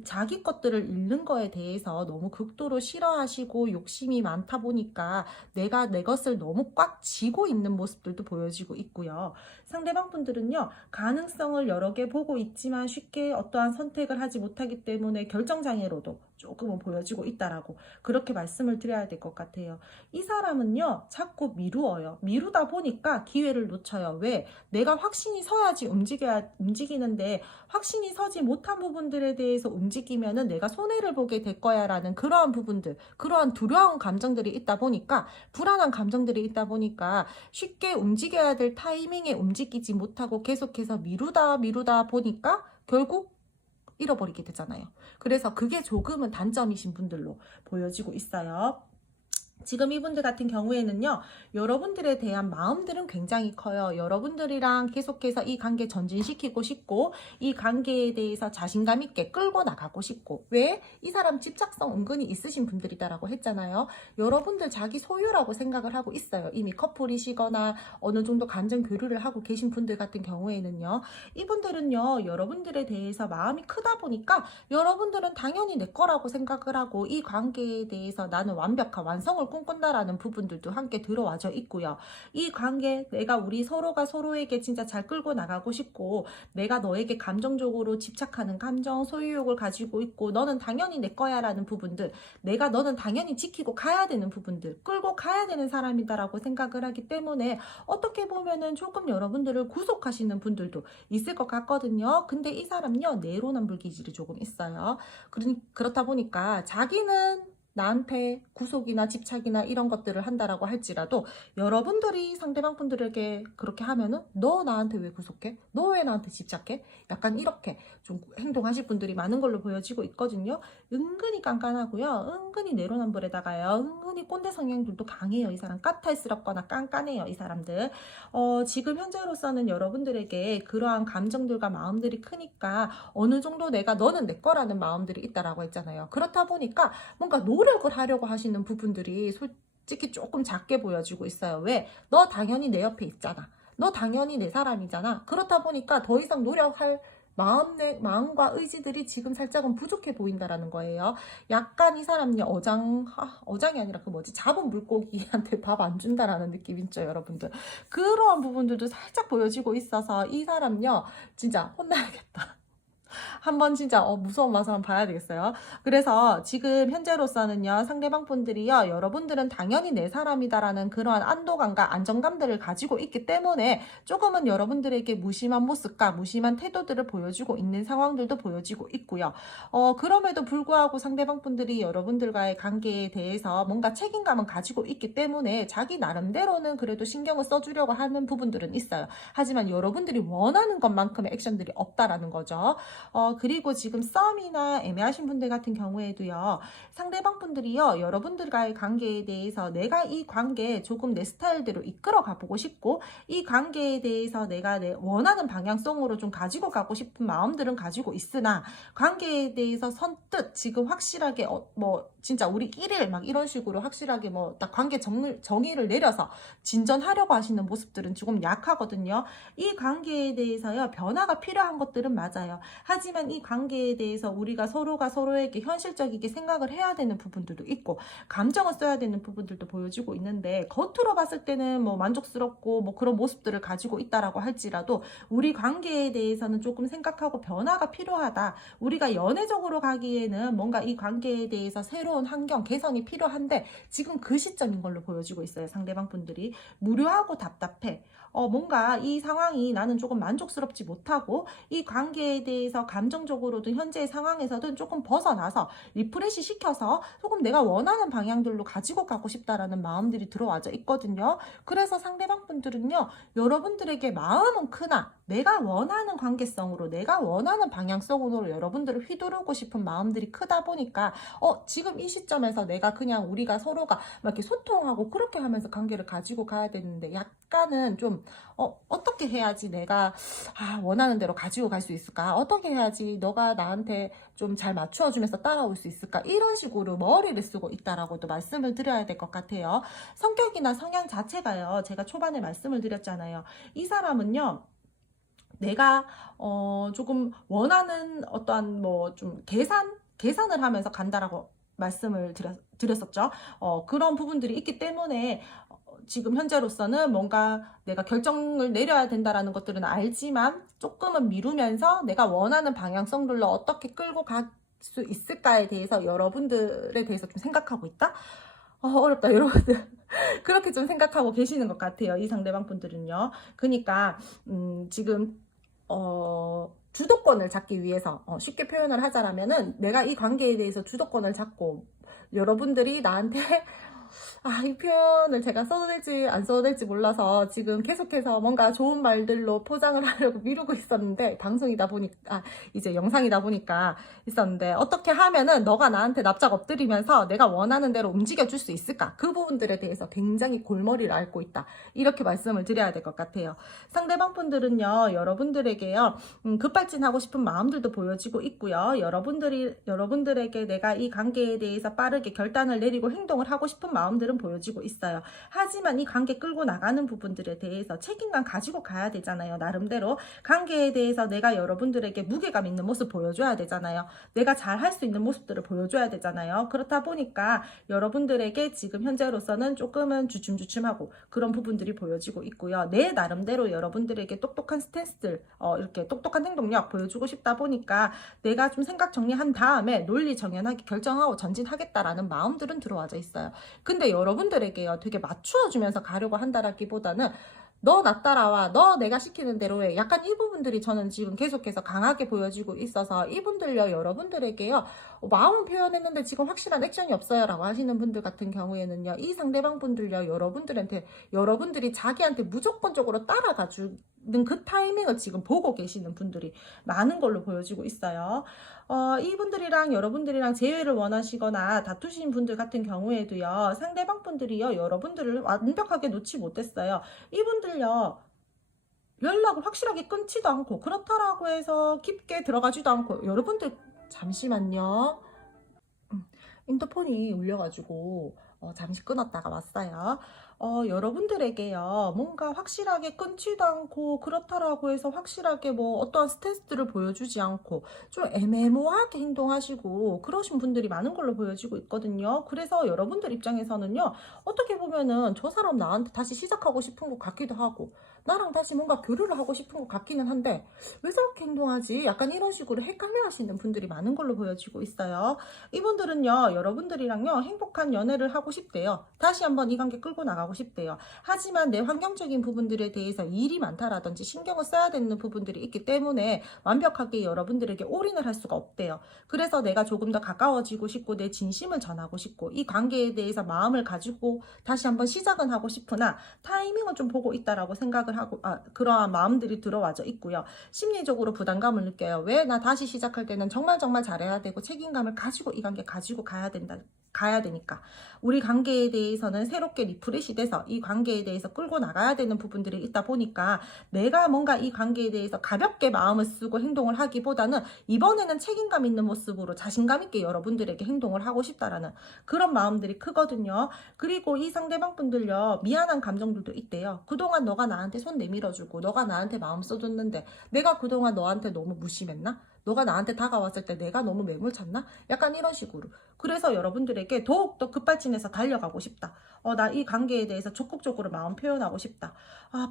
자기 것들을 잃는 거에 대해서 너무 극도로 싫어하시고 욕심이 많다 보니까 내가 내 것을 너무 꽉 쥐고 있는 모습들도 보여지고 있고요. 상대방 분들은요, 가능성을 여러 개 보고 있지만 쉽게 어떠한 선택을 하지 못하기 때문에 결정장애로도 조금은 보여지고 있다라고 그렇게 말씀을 드려야 될 것 같아요. 이 사람은요, 자꾸 미루어요. 미루다 보니까 기회를 놓쳐요. 왜? 내가 확신이 서야지 움직이는데 확신이 서지 못한 부분들에 대해서 움직이면은 내가 손해를 보게 될 거야라는 그러한 부분들, 그러한 두려운 감정들이 있다 보니까, 불안한 감정들이 있다 보니까 쉽게 움직여야 될 타이밍에 움직이지 못하고 계속해서 미루다 보니까 결국 잃어버리게 되잖아요. 그래서 그게 조금은 단점이신 분들로 보여지고 있어요. 지금 이분들 같은 경우에는요, 여러분들에 대한 마음들은 굉장히 커요. 여러분들이랑 계속해서 이 관계 전진시키고 싶고, 이 관계에 대해서 자신감 있게 끌고 나가고 싶고, 왜? 이 사람 집착성 은근히 있으신 분들이다라고 했잖아요. 여러분들 자기 소유라고 생각을 하고 있어요. 이미 커플이시거나 어느 정도 감정 교류를 하고 계신 분들 같은 경우에는요, 이분들은요, 여러분들에 대해서 마음이 크다 보니까 여러분들은 당연히 내 거라고 생각을 하고, 이 관계에 대해서 나는 완벽한 완성을 꿈꾼다라는 부분들도 함께 들어와져 있고요. 이 관계, 내가 우리 서로가 서로에게 진짜 잘 끌고 나가고 싶고, 내가 너에게 감정적으로 집착하는 감정, 소유욕을 가지고 있고, 너는 당연히 내 거야 라는 부분들, 내가 너는 당연히 지키고 가야 되는 부분들, 끌고 가야 되는 사람이다라고 생각을 하기 때문에 어떻게 보면은 조금 여러분들을 구속하시는 분들도 있을 것 같거든요. 근데 이 사람요, 내로남불 기질이 조금 있어요. 그렇다 보니까 자기는 나한테 구속이나 집착이나 이런 것들을 한다라고 할지라도 여러분들이 상대방 분들에게 그렇게 하면은 너 나한테 왜 구속해? 너 왜 나한테 집착해? 약간 이렇게 좀 행동하실 분들이 많은 걸로 보여지고 있거든요. 은근히 깐깐하고요. 은근히 내로남불에다가요. 은근히 꼰대 성향들도 강해요. 이 사람 까탈스럽거나 깐깐해요. 이 사람들. 지금 현재로서는 여러분들에게 그러한 감정들과 마음들이 크니까 어느 정도 내가 너는 내 거라는 마음들이 있다라고 했잖아요. 그렇다 보니까 뭔가 노력을 하려고 하시는 부분들이 솔직히 조금 작게 보여지고 있어요. 왜? 너 당연히 내 옆에 있잖아. 너 당연히 내 사람이잖아. 그렇다 보니까 더 이상 노력할 마음과 의지들이 지금 살짝은 부족해 보인다라는 거예요. 약간 이 사람이 어장이 아니라 그 뭐지? 잡은 물고기한테 밥 안 준다라는 느낌 있죠, 여러분들. 그러한 부분들도 살짝 보여지고 있어서 이 사람요, 진짜 혼나야겠다. 한번 진짜 무서운 맛을 한번 봐야 되겠어요. 그래서 지금 현재로서는요, 상대방 분들이요, 여러분들은 당연히 내 사람이다라는 그러한 안도감과 안정감들을 가지고 있기 때문에 조금은 여러분들에게 무심한 모습과 무심한 태도들을 보여주고 있는 상황들도 보여지고 있고요. 그럼에도 불구하고 상대방 분들이 여러분들과의 관계에 대해서 뭔가 책임감은 가지고 있기 때문에 자기 나름대로는 그래도 신경을 써주려고 하는 부분들은 있어요. 하지만 여러분들이 원하는 것만큼의 액션들이 없다라는 거죠. 그리고 지금 썸이나 애매하신 분들 같은 경우에도요, 상대방 분들이요, 여러분들과의 관계에 대해서 내가 이 관계에 조금 내 스타일대로 이끌어 가보고 싶고, 이 관계에 대해서 내가 내 원하는 방향성으로 좀 가지고 가고 싶은 마음들은 가지고 있으나, 관계에 대해서 선뜻 지금 확실하게, 진짜 우리 1일 막 이런 식으로 확실하게 딱 관계 정의를 내려서 진전하려고 하시는 모습들은 조금 약하거든요. 이 관계에 대해서요, 변화가 필요한 것들은 맞아요. 하지만 이 관계에 대해서 우리가 서로가 서로에게 현실적이게 생각을 해야 되는 부분들도 있고, 감정을 써야 되는 부분들도 보여지고 있는데, 겉으로 봤을 때는 만족스럽고 그런 모습들을 가지고 있다라고 할지라도 우리 관계에 대해서는 조금 생각하고 변화가 필요하다. 우리가 연애적으로 가기에는 뭔가 이 관계에 대해서 새로운 환경 개선이 필요한데, 지금 그 시점인 걸로 보여지고 있어요. 상대방 분들이 무료하고 답답해. 뭔가 이 상황이 나는 조금 만족스럽지 못하고, 이 관계에 대해서 감정적으로든 현재의 상황에서든 조금 벗어나서 리프레시 시켜서 조금 내가 원하는 방향들로 가지고 가고 싶다라는 마음들이 들어와져 있거든요. 그래서 상대방 분들은요, 여러분들에게 마음은 크나 내가 원하는 관계성으로, 내가 원하는 방향성으로 여러분들을 휘두르고 싶은 마음들이 크다 보니까 지금 지금 이 시점에서 내가 그냥 우리가 서로가 막 이렇게 소통하고 그렇게 하면서 관계를 가지고 가야 되는데 약간은 좀 어떻게 해야지 내가 원하는 대로 가지고 갈 수 있을까? 어떻게 해야지 너가 나한테 좀 잘 맞추어주면서 따라올 수 있을까? 이런 식으로 머리를 쓰고 있다라고도 말씀을 드려야 될 것 같아요. 성격이나 성향 자체가요. 제가 초반에 말씀을 드렸잖아요. 이 사람은요. 내가 조금 원하는 어떠한 뭐 좀 계산을 하면서 간다라고 말씀을 드렸었죠. 그런 부분들이 있기 때문에 지금 현재로서는 뭔가 내가 결정을 내려야 된다라는 것들은 알지만 조금은 미루면서 내가 원하는 방향성들로 어떻게 끌고 갈 수 있을까에 대해서 여러분들에 대해서 좀 생각하고 있다? 어렵다, 여러분들. 그렇게 좀 생각하고 계시는 것 같아요. 이 상대방 분들은요. 그러니까 지금 주도권을 잡기 위해서 쉽게 표현을 하자라면은 내가 이 관계에 대해서 주도권을 잡고 여러분들이 나한테 이 표현을 제가 써도 될지 안 써도 될지 몰라서 지금 계속해서 뭔가 좋은 말들로 포장을 하려고 미루고 있었는데 방송이다 보니까 이제 영상이다 보니까 있었는데 어떻게 하면은 너가 나한테 납작 엎드리면서 내가 원하는 대로 움직여줄 수 있을까? 그 부분들에 대해서 굉장히 골머리를 앓고 있다. 이렇게 말씀을 드려야 될 것 같아요. 상대방 분들은요, 여러분들에게요, 급발진하고 싶은 마음들도 보여지고 있고요. 여러분들에게 내가 이 관계에 대해서 빠르게 결단을 내리고 행동을 하고 싶은 마음들은 보여지고 있어요. 하지만 이 관계 끌고 나가는 부분들에 대해서 책임감 가지고 가야 되잖아요. 나름대로 관계에 대해서 내가 여러분들에게 무게감 있는 모습 보여줘야 되잖아요. 내가 잘 할 수 있는 모습들을 보여줘야 되잖아요. 그렇다 보니까 여러분들에게 지금 현재로서는 조금은 주춤주춤하고 그런 부분들이 보여지고 있고요. 내 나름대로 여러분들에게 똑똑한 스탠스들, 이렇게 똑똑한 행동력 보여주고 싶다 보니까 내가 좀 생각 정리한 다음에 논리 정연하게 결정하고 전진하겠다라는 마음들은 들어와져 있어요. 근데 여러분들에게요, 되게 맞추어주면서 가려고 한다라기보다는 너 나 따라와, 너 내가 시키는 대로 해. 약간 이 부분들이 저는 지금 계속해서 강하게 보여지고 있어서 이분들요, 여러분들에게요, 마음은 표현했는데 지금 확실한 액션이 없어요 라고 하시는 분들 같은 경우에는요, 이 상대방 분들요, 여러분들이 자기한테 무조건적으로 따라가주는 그 타이밍을 지금 보고 계시는 분들이 많은 걸로 보여지고 있어요. 이분들이랑 여러분들이랑 재회를 원하시거나 다투신 분들 같은 경우에도요, 상대방 분들이요, 여러분들을 완벽하게 놓지 못했어요. 이분들요, 연락을 확실하게 끊지도 않고 그렇다라고 해서 깊게 들어가지도 않고. 여러분들 잠시만요. 인터폰이 울려가지고 잠시 끊었다가 왔어요. 여러분들에게요, 뭔가 확실하게 끊지도 않고 그렇다라고 해서 확실하게 뭐 어떠한 스탠스들을 보여주지 않고 좀 애매모호하게 행동하시고 그러신 분들이 많은 걸로 보여지고 있거든요. 그래서 여러분들 입장에서는요, 어떻게 보면은 저 사람 나한테 다시 시작하고 싶은 것 같기도 하고 나랑 다시 뭔가 교류를 하고 싶은 것 같기는 한데 왜 저렇게 행동하지? 약간 이런 식으로 헷갈려 하시는 분들이 많은 걸로 보여지고 있어요. 이분들은요, 여러분들이랑요, 행복한 연애를 하고 싶대요. 다시 한번 이 관계 끌고 나가고 싶대요. 하지만 내 환경적인 부분들에 대해서 일이 많다라든지 신경을 써야 되는 부분들이 있기 때문에 완벽하게 여러분들에게 올인을 할 수가 없대요. 그래서 내가 조금 더 가까워지고 싶고 내 진심을 전하고 싶고 이 관계에 대해서 마음을 가지고 다시 한번 시작은 하고 싶으나 타이밍을 좀 보고 있다라고 생각을 하고 그러한 마음들이 들어와져 있고요. 심리적으로 부담감을 느껴요. 왜 나 다시 시작할 때는 정말 잘해야 되고 책임감을 가지고 이 관계 가지고 가야 되니까. 우리 관계에 대해서는 새롭게 리프레시 돼서 이 관계에 대해서 끌고 나가야 되는 부분들이 있다 보니까 내가 뭔가 이 관계에 대해서 가볍게 마음을 쓰고 행동을 하기보다는 이번에는 책임감 있는 모습으로 자신감 있게 여러분들에게 행동을 하고 싶다라는 그런 마음들이 크거든요. 그리고 이 상대방 분들요, 미안한 감정들도 있대요. 그동안 너가 나한테 손 내밀어주고 너가 나한테 마음 써줬는데 내가 그동안 너한테 너무 무심했나? 너가 나한테 다가왔을 때 내가 너무 매몰찼나? 약간 이런 식으로. 그래서 여러분들에게 더욱더 급발진해서 달려가고 싶다. 나 이 관계에 대해서 적극적으로 마음 표현하고 싶다.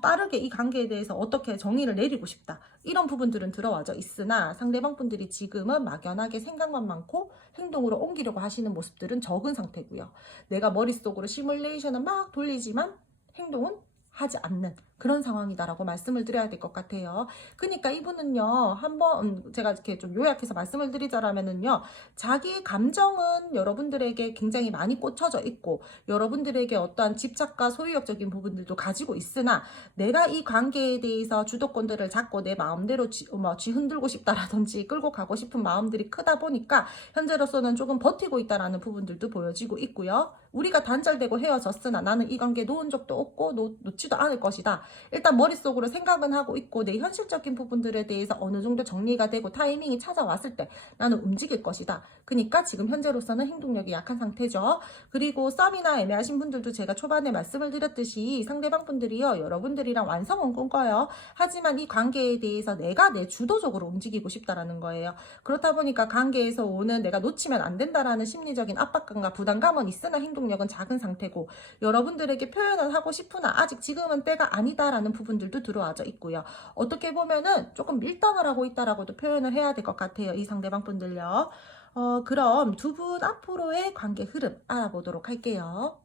빠르게 이 관계에 대해서 어떻게 정의를 내리고 싶다. 이런 부분들은 들어와져 있으나 상대방 분들이 지금은 막연하게 생각만 많고 행동으로 옮기려고 하시는 모습들은 적은 상태고요. 내가 머릿속으로 시뮬레이션을 막 돌리지만 행동은 하지 않는 그런 상황이다라고 말씀을 드려야 될 것 같아요. 그러니까 이분은요, 한번 제가 이렇게 좀 요약해서 말씀을 드리자면은요, 자기 감정은 여러분들에게 굉장히 많이 꽂혀져 있고, 여러분들에게 어떠한 집착과 소유욕적인 부분들도 가지고 있으나, 내가 이 관계에 대해서 주도권들을 잡고 내 마음대로 쥐흔들고 싶다라든지 끌고 가고 싶은 마음들이 크다 보니까 현재로서는 조금 버티고 있다라는 부분들도 보여지고 있고요. 우리가 단절되고 헤어졌으나 나는 이 관계 놓은 적도 없고 놓지도 않을 것이다. 일단 머릿속으로 생각은 하고 있고 내 현실적인 부분들에 대해서 어느 정도 정리가 되고 타이밍이 찾아왔을 때 나는 움직일 것이다. 그러니까 지금 현재로서는 행동력이 약한 상태죠. 그리고 썸이나 애매하신 분들도 제가 초반에 말씀을 드렸듯이 상대방 분들이요, 여러분들이랑 완성은 꿈꿔요. 하지만 이 관계에 대해서 내가 내 주도적으로 움직이고 싶다라는 거예요. 그렇다 보니까 관계에서 오는 내가 놓치면 안 된다라는 심리적인 압박감과 부담감은 있으나 행동력은 작은 상태고, 여러분들에게 표현을 하고 싶으나 아직 지금은 때가 아니다라는 부분들도 들어와져 있고요. 어떻게 보면은 조금 밀당을 하고 있다라고도 표현을 해야 될 것 같아요. 이 상대방 분들요. 그럼 두 분 앞으로의 관계 흐름 알아보도록 할게요.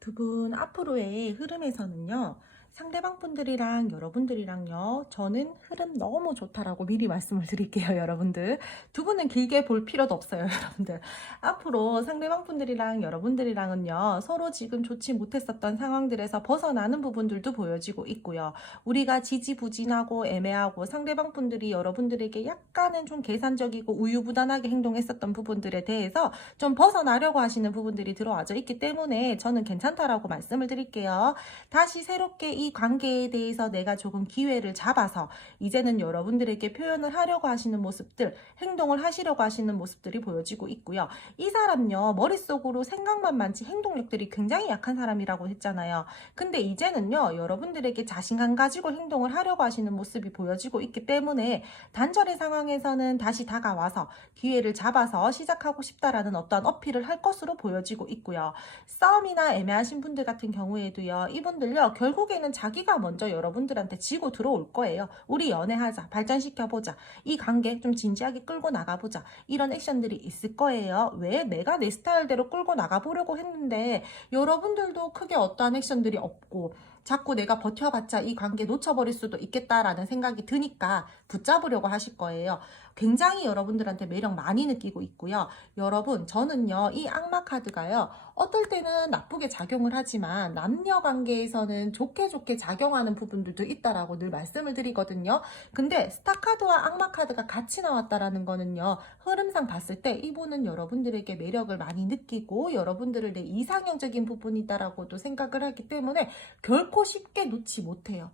두 분 앞으로의 흐름에서는요, 상대방 분들이랑 여러분들이랑요, 저는 흐름 너무 좋다라고 미리 말씀을 드릴게요, 여러분들. 두 분은 길게 볼 필요도 없어요, 여러분들. 앞으로 상대방 분들이랑 여러분들이랑은요, 서로 지금 좋지 못했었던 상황들에서 벗어나는 부분들도 보여지고 있고요. 우리가 지지부진하고 애매하고 상대방 분들이 여러분들에게 약간은 좀 계산적이고 우유부단하게 행동했었던 부분들에 대해서 좀 벗어나려고 하시는 부분들이 들어와져 있기 때문에 저는 괜찮다라고 말씀을 드릴게요. 다시 새롭게 이 관계에 대해서 내가 조금 기회를 잡아서 이제는 여러분들에게 표현을 하려고 하시는 모습들, 행동을 하시려고 하시는 모습들이 보여지고 있고요. 이 사람요, 머릿속으로 생각만 많지 행동력들이 굉장히 약한 사람이라고 했잖아요. 근데 이제는요, 여러분들에게 자신감 가지고 행동을 하려고 하시는 모습이 보여지고 있기 때문에 단절의 상황에서는 다시 다가와서 기회를 잡아서 시작하고 싶다라는 어떠한 어필을 할 것으로 보여지고 있고요. 싸움이나 애매하신 분들 같은 경우에도요, 이분들요, 결국에는 자기가 먼저 여러분들한테 지고 들어올 거예요. 우리 연애하자, 발전시켜보자, 이 관계 좀 진지하게 끌고 나가보자, 이런 액션들이 있을 거예요. 왜? 내가 내 스타일대로 끌고 나가보려고 했는데 여러분들도 크게 어떠한 액션들이 없고 자꾸 내가 버텨봤자 이 관계 놓쳐버릴 수도 있겠다라는 생각이 드니까 붙잡으려고 하실 거예요. 굉장히 여러분들한테 매력 많이 느끼고 있고요. 여러분, 저는요, 이 악마 카드가요, 어떨 때는 나쁘게 작용을 하지만 남녀 관계에서는 좋게 작용하는 부분들도 있다라고 늘 말씀을 드리거든요. 근데 스타 카드와 악마 카드가 같이 나왔다라는 거는요, 흐름상 봤을 때 이분은 여러분들에게 매력을 많이 느끼고 여러분들을 내 이상형적인 부분이다라고도 생각을 하기 때문에 결코 쉽게 놓지 못해요.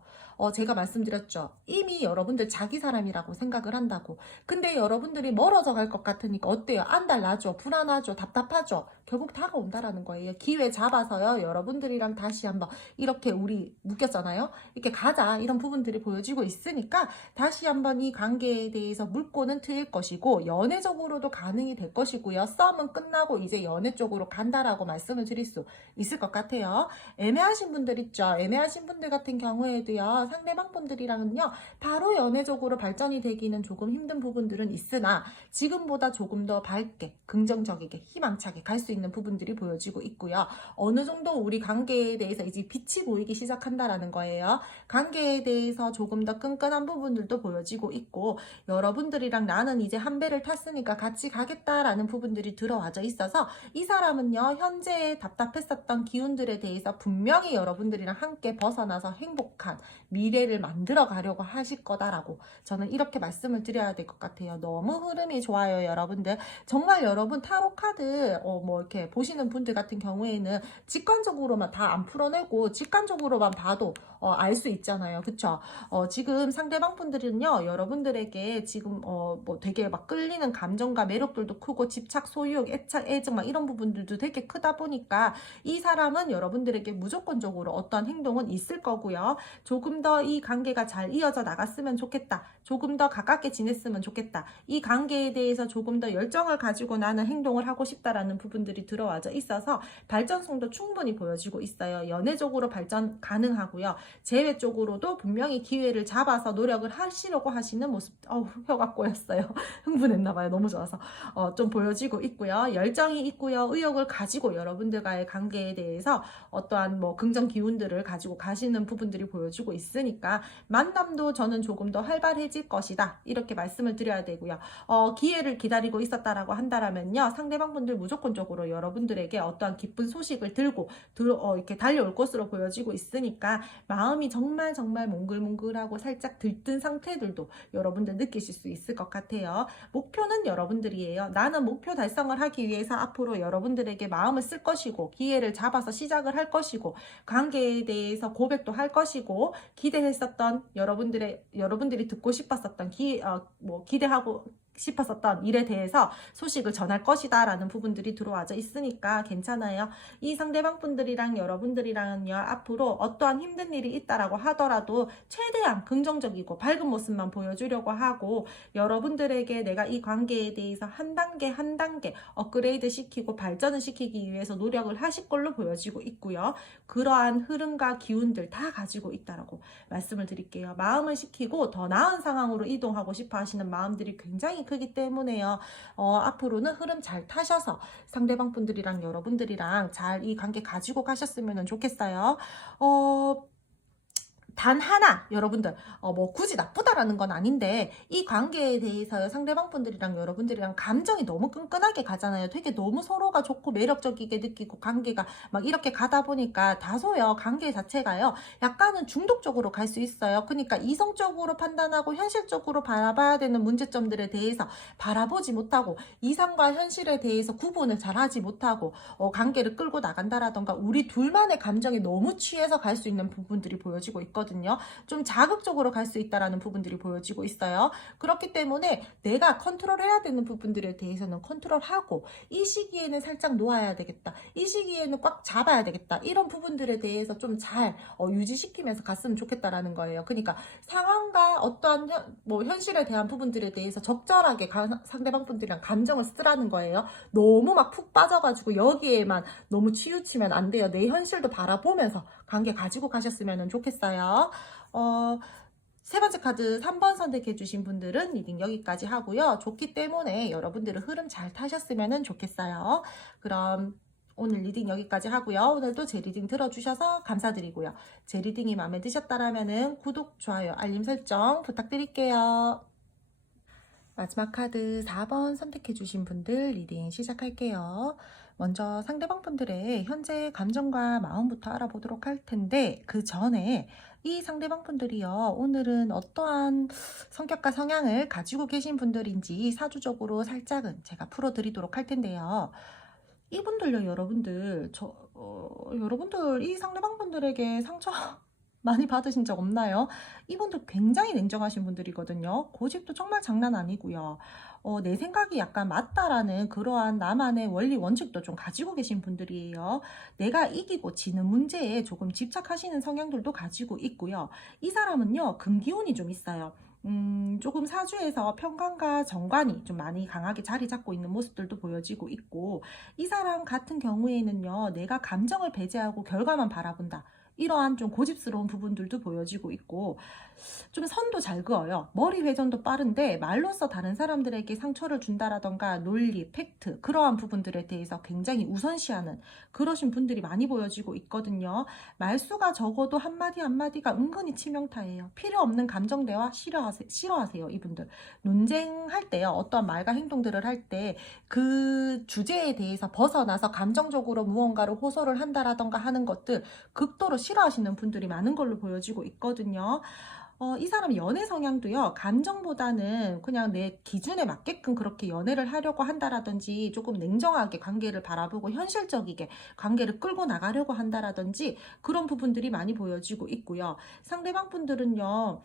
제가 말씀드렸죠. 이미 여러분들 자기 사람이라고 생각을 한다고. 근데 여러분들이 멀어져 갈 것 같으니까 어때요? 안달나죠? 불안하죠? 답답하죠? 결국 다가온다라는 거예요. 기회 잡아서요, 여러분들이랑 다시 한번 이렇게 우리 묶였잖아요. 이렇게 가자, 이런 부분들이 보여지고 있으니까 다시 한번 이 관계에 대해서 물꼬는 트일 것이고 연애적으로도 가능이 될 것이고요. 썸은 끝나고 이제 연애 쪽으로 간다라고 말씀을 드릴 수 있을 것 같아요. 애매하신 분들 있죠. 애매하신 분들 같은 경우에도요, 상대방 분들이랑은요, 바로 연애적으로 발전이 되기는 조금 힘든 부분들은 있으나 지금보다 조금 더 밝게 긍정적이게 희망차게 갈 수 있는 부분들이 보여지고 있고요. 어느 정도 우리 관계에 대해서 이제 빛이 보이기 시작한다라는 거예요. 관계에 대해서 조금 더 끈끈한 부분들도 보여지고 있고, 여러분들이랑 나는 이제 한 배를 탔으니까 같이 가겠다라는 부분들이 들어와져 있어서 이 사람은요, 현재의 답답했었던 기운들에 대해서 분명히 여러분들이랑 함께 벗어나서 행복한 미래를 만들어 가려고 하실 거다라고 저는 이렇게 말씀을 드려야 될 것 같아요. 너무 흐름이 좋아요, 여러분들. 정말 여러분 타로 카드 이렇게 보시는 분들 같은 경우에는 직관적으로만 다 안 풀어내고 직관적으로만 봐도 알 수 있잖아요. 그쵸? 지금 상대방 분들은요, 여러분들에게 지금 되게 막 끌리는 감정과 매력들도 크고 집착, 소유욕, 애착, 애정 막 이런 부분들도 되게 크다 보니까 이 사람은 여러분들에게 무조건적으로 어떠한 행동은 있을 거고요. 조금 더 이 관계가 잘 이어져 나갔으면 좋겠다. 조금 더 가깝게 지냈으면 좋겠다. 이 관계에 대해서 조금 더 열정을 가지고 나는 행동을 하고 싶다라는 부분들이 들어와져 있어서 발전성도 충분히 보여지고 있어요. 연애적으로 발전 가능하고요. 재회 쪽으로도 분명히 기회를 잡아서 노력을 하시려고 하시는 모습. 혀가 꼬였어요. 흥분했나봐요. 너무 좋아서. 좀 보여지고 있고요. 열정이 있고요. 의욕을 가지고 여러분들과의 관계에 대해서 어떠한 뭐 긍정 기운들을 가지고 가시는 부분들이 보여지고 있으니까 만남도 저는 조금 더 활발해질 것이다. 이렇게 말씀을 드려야 되고요. 기회를 기다리고 있었다라고 한다면요. 상대방분들 무조건적으로 여러분들에게 어떠한 기쁜 소식을 들고 이렇게 달려올 것으로 보여지고 있으니까 마음이 정말 몽글몽글하고 살짝 들뜬 상태들도 여러분들 느끼실 수 있을 것 같아요. 목표는 여러분들이에요. 나는 목표 달성을 하기 위해서 앞으로 여러분들에게 마음을 쓸 것이고 기회를 잡아서 시작을 할 것이고 관계에 대해서 고백도 할 것이고 기대했었던 여러분들이 듣고 싶었었던 기대하고 싶었었던 일에 대해서 소식을 전할 것이다 라는 부분들이 들어와져 있으니까 괜찮아요. 이 상대방 분들이랑 여러분들이랑은요 앞으로 어떠한 힘든 일이 있다라고 하더라도 최대한 긍정적이고 밝은 모습만 보여주려고 하고 여러분들에게 내가 이 관계에 대해서 한 단계 업그레이드 시키고 발전을 시키기 위해서 노력을 하실 걸로 보여지고 있고요. 그러한 흐름과 기운들 다 가지고 있다라고 말씀을 드릴게요. 마음을 식히고 더 나은 상황으로 이동하고 싶어 하시는 마음들이 굉장히 크기 때문에요. 앞으로는 흐름 잘 타셔서 상대방 분들이랑 여러분들이랑 잘 이 관계 가지고 가셨으면 좋겠어요. 단 하나 여러분들 뭐 굳이 나쁘다라는 건 아닌데 이 관계에 대해서 상대방 분들이랑 여러분들이랑 감정이 너무 끈끈하게 가잖아요. 되게 너무 서로가 좋고 매력적이게 느끼고 관계가 막 이렇게 가다 보니까 다소요 관계 자체가요 약간은 중독적으로 갈 수 있어요. 그러니까 이성적으로 판단하고 현실적으로 바라봐야 되는 문제점들에 대해서 바라보지 못하고 이상과 현실에 대해서 구분을 잘 하지 못하고 관계를 끌고 나간다라던가 우리 둘만의 감정에 너무 취해서 갈 수 있는 부분들이 보여지고 있거든요. 좀 자극적으로 갈 수 있다라는 부분들이 보여지고 있어요. 그렇기 때문에 내가 컨트롤해야 되는 부분들에 대해서는 컨트롤하고 이 시기에는 살짝 놓아야 되겠다. 이 시기에는 꽉 잡아야 되겠다. 이런 부분들에 대해서 좀 잘 유지시키면서 갔으면 좋겠다라는 거예요. 그러니까 상황과 어떠한 현실에 대한 부분들에 대해서 적절하게 상대방 분들이랑 감정을 쓰라는 거예요. 너무 막 푹 빠져가지고 여기에만 너무 치우치면 안 돼요. 내 현실도 바라보면서 관계 가지고 가셨으면 좋겠어요. 세 번째 카드 3번 선택해 주신 분들은 리딩 여기까지 하고요. 좋기 때문에 여러분들은 흐름 잘 타셨으면 좋겠어요. 그럼 오늘 리딩 여기까지 하고요. 오늘도 제 리딩 들어주셔서 감사드리고요. 제 리딩이 마음에 드셨다면 구독, 좋아요, 알림 설정 부탁드릴게요. 마지막 카드 4번 선택해 주신 분들 리딩 시작할게요. 먼저 상대방 분들의 현재 감정과 마음부터 알아보도록 할 텐데 그 전에 이 상대방 분들이요 오늘은 어떠한 성격과 성향을 가지고 계신 분들인지 사주적으로 살짝은 제가 풀어드리도록 할 텐데요. 이분들요 여러분들 여러분들 이 상대방 분들에게 상처 많이 받으신 적 없나요? 이분들 굉장히 냉정하신 분들이거든요. 고집도 정말 장난 아니고요. 내 생각이 약간 맞다라는 그러한 나만의 원리 원칙도 좀 가지고 계신 분들이에요. 내가 이기고 지는 문제에 조금 집착하시는 성향들도 가지고 있고요. 이 사람은요 금기운이 좀 있어요. 조금 사주에서 편관과 정관이 좀 많이 강하게 자리 잡고 있는 모습들도 보여지고 있고 이 사람 같은 경우에는요 내가 감정을 배제하고 결과만 바라본다. 이러한 좀 고집스러운 부분들도 보여지고 있고 좀 선도 잘 그어요. 머리 회전도 빠른데 말로써 다른 사람들에게 상처를 준다라던가 논리, 팩트 그러한 부분들에 대해서 굉장히 우선시하는 그러신 분들이 많이 보여지고 있거든요. 말수가 적어도 한마디 한마디가 은근히 치명타예요. 필요 없는 감정 대화 싫어하세요. 이분들. 논쟁할 때요. 어떠한 말과 행동들을 할 때 그 주제에 대해서 벗어나서 감정적으로 무언가를 호소를 한다라던가 하는 것들 극도로 싫어하시는 분들이 많은 걸로 보여지고 있거든요. 이 사람 연애 성향도요, 감정보다는 그냥 내 기준에 맞게끔 그렇게 연애를 하려고 한다라든지 조금 냉정하게 관계를 바라보고 현실적이게 관계를 끌고 나가려고 한다라든지 그런 부분들이 많이 보여지고 있고요. 상대방 분들은요,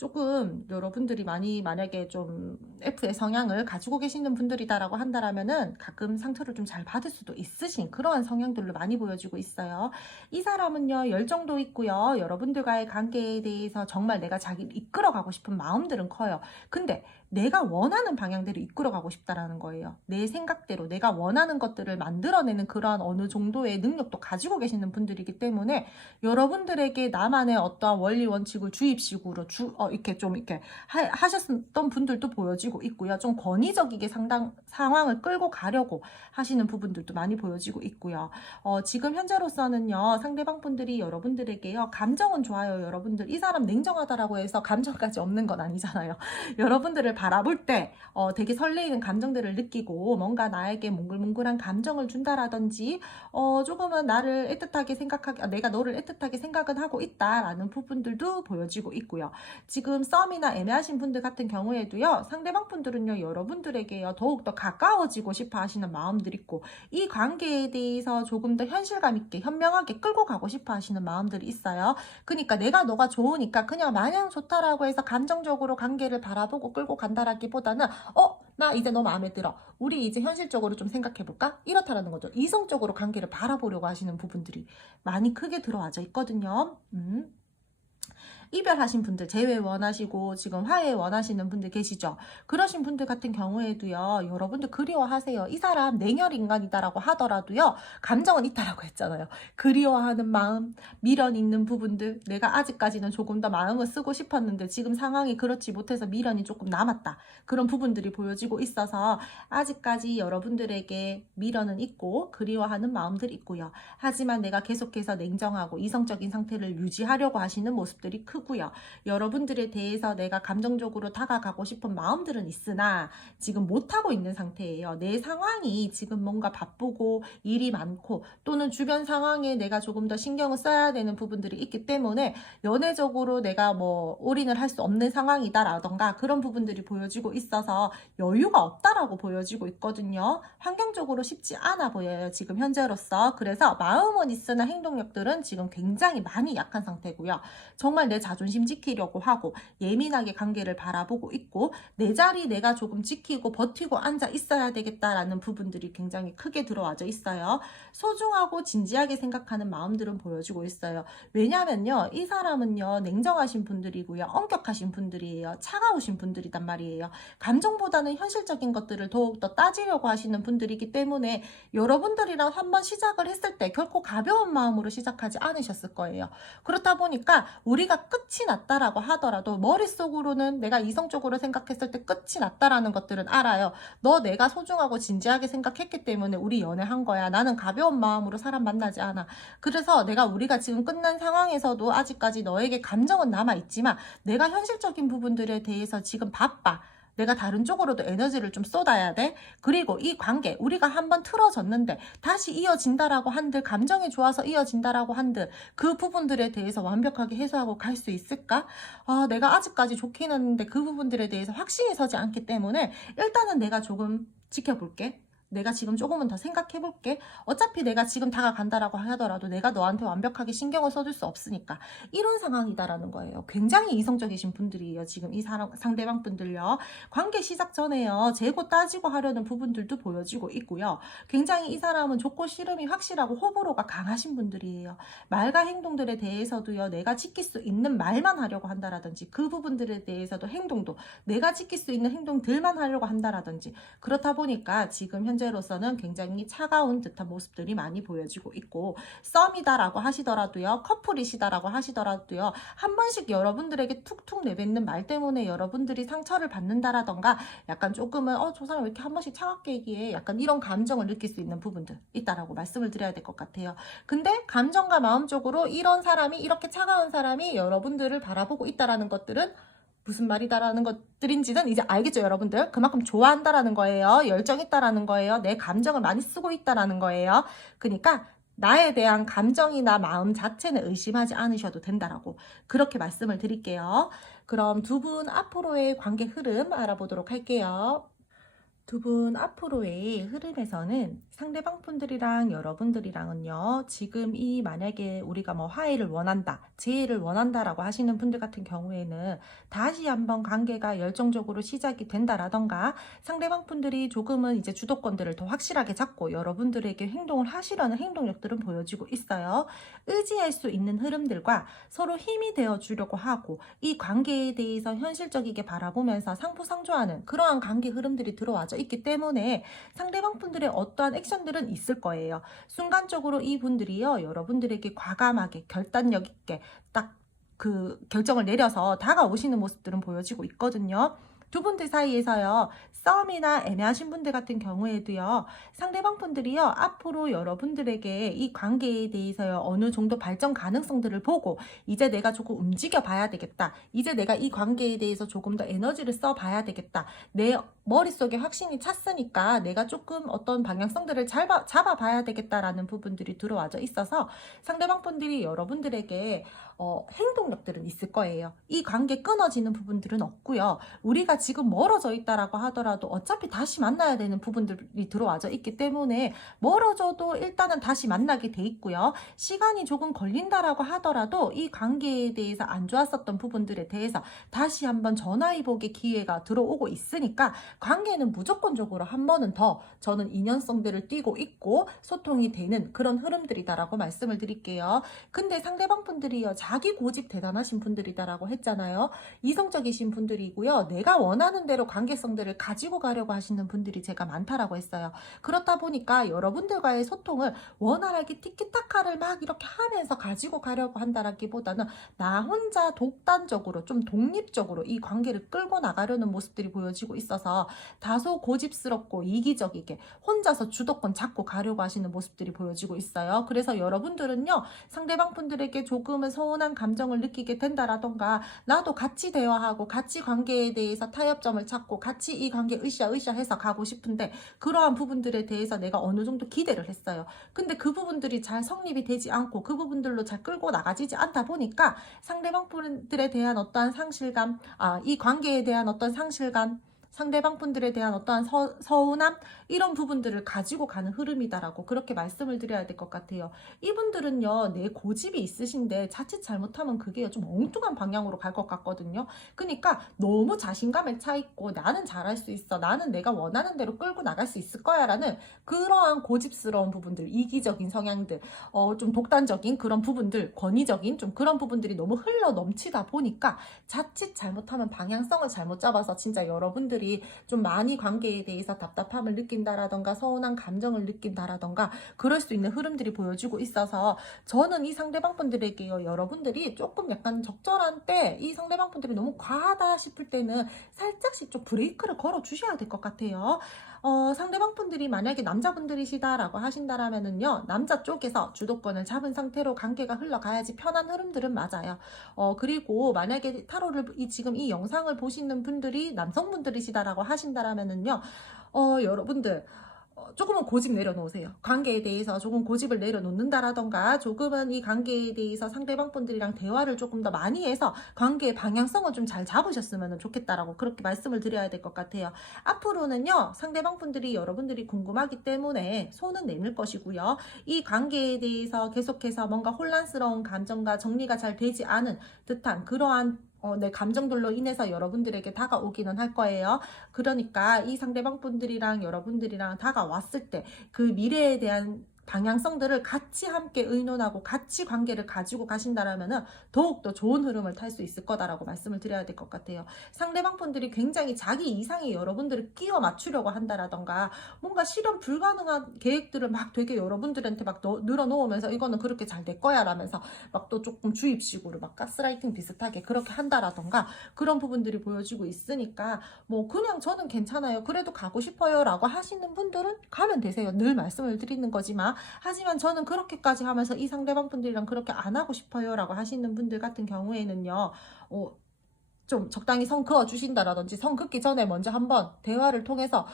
조금 여러분들이 많이 만약에 좀 F의 성향을 가지고 계시는 분들이다라고 한다라면은 가끔 상처를 좀 잘 받을 수도 있으신 그러한 성향들로 많이 보여지고 있어요. 이 사람은요, 열정도 있고요. 여러분들과의 관계에 대해서 정말 내가 자기를 이끌어가고 싶은 마음들은 커요. 근데 내가 원하는 방향대로 이끌어가고 싶다라는 거예요. 내 생각대로 내가 원하는 것들을 만들어내는 그러한 어느 정도의 능력도 가지고 계시는 분들이기 때문에 여러분들에게 나만의 어떠한 원리 원칙을 주입식으로 이렇게 좀 이렇게 하셨던 분들도 보여지고 있고요. 좀 권위적이게 상황을 끌고 가려고 하시는 부분들도 많이 보여지고 있고요. 지금 현재로서는요, 상대방 분들이 여러분들에게요, 감정은 좋아요. 여러분들 이 사람 냉정하다라고 해서 감정까지 없는 건 아니잖아요. 여러분들을 바라볼 때 되게 설레이는 감정들을 느끼고 뭔가 나에게 몽글몽글한 감정을 준다라든지 조금은 나를 애틋하게 생각하게, 내가 너를 애틋하게 생각은 하고 있다라는 부분들도 보여지고 있고요. 지금 썸이나 애매하신 분들 같은 경우에도요, 상대방 분들은요, 여러분들에게요, 더욱더 가까워지고 싶어 하시는 마음들이 있고, 이 관계에 대해서 조금 더 현실감 있게 현명하게 끌고 가고 싶어 하시는 마음들이 있어요. 그러니까 내가 너가 좋으니까 그냥 마냥 좋다라고 해서 감정적으로 관계를 바라보고 끌고 간다라기보다는 나 이제 너 마음에 들어. 우리 이제 현실적으로 좀 생각해볼까? 이렇다라는 거죠. 이성적으로 관계를 바라보려고 하시는 부분들이 많이 크게 들어와져 있거든요. 이별하신 분들 재회 원하시고 지금 화해 원하시는 분들 계시죠? 그러신 분들 같은 경우에도요, 여러분들 그리워하세요. 이 사람 냉혈 인간이다라고 하더라도요, 감정은 있다라고 했잖아요. 그리워하는 마음, 미련 있는 부분들, 내가 아직까지는 조금 더 마음을 쓰고 싶었는데 지금 상황이 그렇지 못해서 미련이 조금 남았다. 그런 부분들이 보여지고 있어서 아직까지 여러분들에게 미련은 있고 그리워하는 마음들이 있고요. 하지만 내가 계속해서 냉정하고 이성적인 상태를 유지하려고 하시는 모습들이 크고요. 여러분들에 대해서 내가 감정적으로 다가가고 싶은 마음들은 있으나 지금 못하고 있는 상태예요. 내 상황이 지금 뭔가 바쁘고 일이 많고 또는 주변 상황에 내가 조금 더 신경을 써야 되는 부분들이 있기 때문에 연애적으로 내가 뭐 올인을 할 수 없는 상황이다라던가 그런 부분들이 보여지고 있어서 여유가 없다라고 보여지고 있거든요. 환경적으로 쉽지 않아 보여요. 지금 현재로서. 그래서 마음은 있으나 행동력들은 지금 굉장히 많이 약한 상태고요. 정말 내 자존심 지키려고 하고 예민하게 관계를 바라보고 있고 내 자리 내가 조금 지키고 버티고 앉아 있어야 되겠다라는 부분들이 굉장히 크게 들어와져 있어요. 소중하고 진지하게 생각하는 마음들은 보여지고 있어요. 왜냐면요, 이 사람은요, 냉정하신 분들이고요, 엄격하신 분들이에요. 차가우신 분들이단 말이에요. 감정보다는 현실적인 것들을 더욱더 따지려고 하시는 분들이기 때문에 여러분들이랑 한번 시작을 했을 때 결코 가벼운 마음으로 시작하지 않으셨을 거예요. 그렇다 보니까 우리가 끝이 났다라고 하더라도 머릿속으로는 내가 이성적으로 생각했을 때 끝이 났다라는 것들은 알아요. 너 내가 소중하고 진지하게 생각했기 때문에 우리 연애한 거야. 나는 가벼운 마음으로 사람 만나지 않아. 그래서 우리가 지금 끝난 상황에서도 아직까지 너에게 감정은 남아있지만 내가 현실적인 부분들에 대해서 지금 바빠. 내가 다른 쪽으로도 에너지를 좀 쏟아야 돼. 그리고 이 관계 우리가 한번 틀어졌는데 다시 이어진다라고 한들, 감정이 좋아서 이어진다라고 한들 그 부분들에 대해서 완벽하게 해소하고 갈 수 있을까? 내가 아직까지 좋긴 했는데 그 부분들에 대해서 확신이 서지 않기 때문에 일단은 내가 조금 지켜볼게. 내가 지금 조금은 더 생각해볼게. 어차피 내가 지금 다가간다라고 하더라도 내가 너한테 완벽하게 신경을 써줄 수 없으니까. 이런 상황이다라는 거예요. 굉장히 이성적이신 분들이에요. 지금 이 상대방 분들요. 관계 시작 전에요, 재고 따지고 하려는 부분들도 보여지고 있고요. 굉장히 이 사람은 좋고 싫음이 확실하고 호불호가 강하신 분들이에요. 말과 행동들에 대해서도요, 내가 지킬 수 있는 말만 하려고 한다라든지 그 부분들에 대해서도 행동도 내가 지킬 수 있는 행동들만 하려고 한다라든지 그렇다 보니까 지금 현재로서는 굉장히 차가운 듯한 모습들이 많이 보여지고 있고, 썸이다라고 하시더라도요, 커플이시다라고 하시더라도요, 한 번씩 여러분들에게 툭툭 내뱉는 말 때문에 여러분들이 상처를 받는다라던가 약간 조금은 저 사람 왜 이렇게 한 번씩 차갑게 얘기해, 약간 이런 감정을 느낄 수 있는 부분들 있다라고 말씀을 드려야 될 것 같아요. 근데 감정과 마음적으로 이런 사람이, 이렇게 차가운 사람이 여러분들을 바라보고 있다라는 것들은 무슨 말이다라는 것들인지는 이제 알겠죠, 여러분들? 그만큼 좋아한다라는 거예요. 열정 있다라는 거예요. 내 감정을 많이 쓰고 있다라는 거예요. 그러니까 나에 대한 감정이나 마음 자체는 의심하지 않으셔도 된다라고 그렇게 말씀을 드릴게요. 그럼 두 분 앞으로의 관계 흐름 알아보도록 할게요. 두 분 앞으로의 흐름에서는 상대방 분들이랑 여러분들이랑은요, 지금 이 만약에 우리가 뭐 화해를 원한다, 재해를 원한다라고 하시는 분들 같은 경우에는 다시 한번 관계가 열정적으로 시작이 된다라던가 상대방 분들이 조금은 이제 주도권들을 더 확실하게 잡고 여러분들에게 행동을 하시려는 행동력들은 보여지고 있어요. 의지할 수 있는 흐름들과 서로 힘이 되어 주려고 하고 이 관계에 대해서 현실적이게 바라보면서 상부상조하는 그러한 관계 흐름들이 들어와져 있기 때문에 상대방 분들의 어떠한 액션들은 있을 거예요. 순간적으로 이분들이요, 여러분들에게 과감하게 결단력 있게 딱 그 결정을 내려서 다가오시는 모습들은 보여지고 있거든요. 두 분들 사이에서요, 싸움이나 애매하신 분들 같은 경우에도요, 상대방 분들이요, 앞으로 여러분들에게 이 관계에 대해서요, 어느 정도 발전 가능성들을 보고, 이제 내가 조금 움직여 봐야 되겠다. 이제 내가 이 관계에 대해서 조금 더 에너지를 써 봐야 되겠다. 내 머릿속에 확신이 찼으니까 내가 조금 어떤 방향성들을 잡아 봐야 되겠다라는 부분들이 들어와져 있어서 상대방 분들이 여러분들에게 행동력들은 있을 거예요. 이 관계 끊어지는 부분들은 없고요. 우리가 지금 멀어져 있다라고 하더라도 어차피 다시 만나야 되는 부분들이 들어와져 있기 때문에 멀어져도 일단은 다시 만나게 돼 있고요. 시간이 조금 걸린다라고 하더라도 이 관계에 대해서 안 좋았었던 부분들에 대해서 다시 한번 전화해보기 기회가 들어오고 있으니까 관계는 무조건적으로 한 번은 더 저는 인연성들을 띠고 있고 소통이 되는 그런 흐름들이다라고 말씀을 드릴게요. 근데 상대방 분들이요, 자기 고집 대단하신 분들이다라고 했잖아요. 이성적이신 분들이고요. 내가 원하는 대로 관계성들을 가지고 가려고 하시는 분들이 제가 많다라고 했어요. 그렇다 보니까 여러분들과의 소통을 원활하게 티키타카를 막 이렇게 하면서 가지고 가려고 한다라기보다는 나 혼자 독단적으로 좀 독립적으로 이 관계를 끌고 나가려는 모습들이 보여지고 있어서 다소 고집스럽고 이기적이게 혼자서 주도권 잡고 가려고 하시는 모습들이 보여지고 있어요. 그래서 여러분들은요, 상대방 분들에게 조금은 서운한 감정을 느끼게 된다라던가 나도 같이 대화하고 같이 관계에 대해서 타협점을 찾고 같이 이 관계 으쌰으쌰 해서 가고 싶은데 그러한 부분들에 대해서 내가 어느 정도 기대를 했어요. 근데 그 부분들이 잘 성립이 되지 않고 그 부분들로 잘 끌고 나가지지 않다 보니까 상대방 분들에 대한 어떠한 상실감, 이 관계에 대한 어떤 상실감, 상대방 분들에 대한 어떠한 서운함 이런 부분들을 가지고 가는 흐름이다라고 그렇게 말씀을 드려야 될 것 같아요. 이분들은요, 내 고집이 있으신데 자칫 잘못하면 그게 좀 엉뚱한 방향으로 갈 것 같거든요. 그러니까 너무 자신감에 차 있고 나는 잘할 수 있어, 나는 내가 원하는 대로 끌고 나갈 수 있을 거야 라는 그러한 고집스러운 부분들, 이기적인 성향들, 좀 독단적인 그런 부분들, 권위적인 좀 그런 부분들이 너무 흘러 넘치다 보니까 자칫 잘못하면 방향성을 잘못 잡아서 진짜 여러분들이 좀 많이 관계에 대해서 답답함을 느낀다라던가 서운한 감정을 느낀다라던가 그럴 수 있는 흐름들이 보여지고 있어서 저는 이 상대방 분들에게요, 여러분들이 조금 약간 적절한 때 이 상대방 분들이 너무 과하다 싶을 때는 살짝씩 좀 브레이크를 걸어 주셔야 될 것 같아요. 상대방 분들이 만약에 남자분들이시다라고 하신다라면은요, 남자 쪽에서 주도권을 잡은 상태로 관계가 흘러가야지 편한 흐름들은 맞아요. 그리고 만약에 타로를 지금 이 영상을 보시는 분들이 남성분들이시다라고 하신다라면은요, 여러분들 조금은 고집 내려놓으세요. 관계에 대해서 조금 고집을 내려놓는다라던가 조금은 이 관계에 대해서 상대방 분들이랑 대화를 조금 더 많이 해서 관계의 방향성을 좀 잘 잡으셨으면 좋겠다라고 그렇게 말씀을 드려야 될 것 같아요. 앞으로는요, 상대방 분들이 여러분들이 궁금하기 때문에 손은 내밀 것이고요. 이 관계에 대해서 계속해서 뭔가 혼란스러운 감정과 정리가 잘 되지 않은 듯한 그러한 내 감정들로 인해서 여러분들에게 다가오기는 할 거예요. 그러니까 이 상대방 분들이랑 여러분들이랑 다가왔을 때 그 미래에 대한 방향성들을 같이 함께 의논하고 같이 관계를 가지고 가신다라면은 더욱더 좋은 흐름을 탈 수 있을 거다라고 말씀을 드려야 될 것 같아요. 상대방 분들이 굉장히 자기 이상의 여러분들을 끼워 맞추려고 한다라던가 뭔가 실현 불가능한 계획들을 막 되게 여러분들한테 막 늘어놓으면서 이거는 그렇게 잘 될 거야 라면서 막 또 조금 주입식으로 막 가스라이팅 비슷하게 그렇게 한다라던가 그런 부분들이 보여지고 있으니까 뭐 그냥 저는 괜찮아요, 그래도 가고 싶어요 라고 하시는 분들은 가면 되세요. 늘 말씀을 드리는 거지만 하지만 저는 그렇게까지 하면서 이 상대방 분들이랑 그렇게 안 하고 싶어요 라고 하시는 분들 같은 경우에는요, 좀 적당히 선 그어 주신다라든지 선 긋기 전에 먼저 한번 대화를 통해서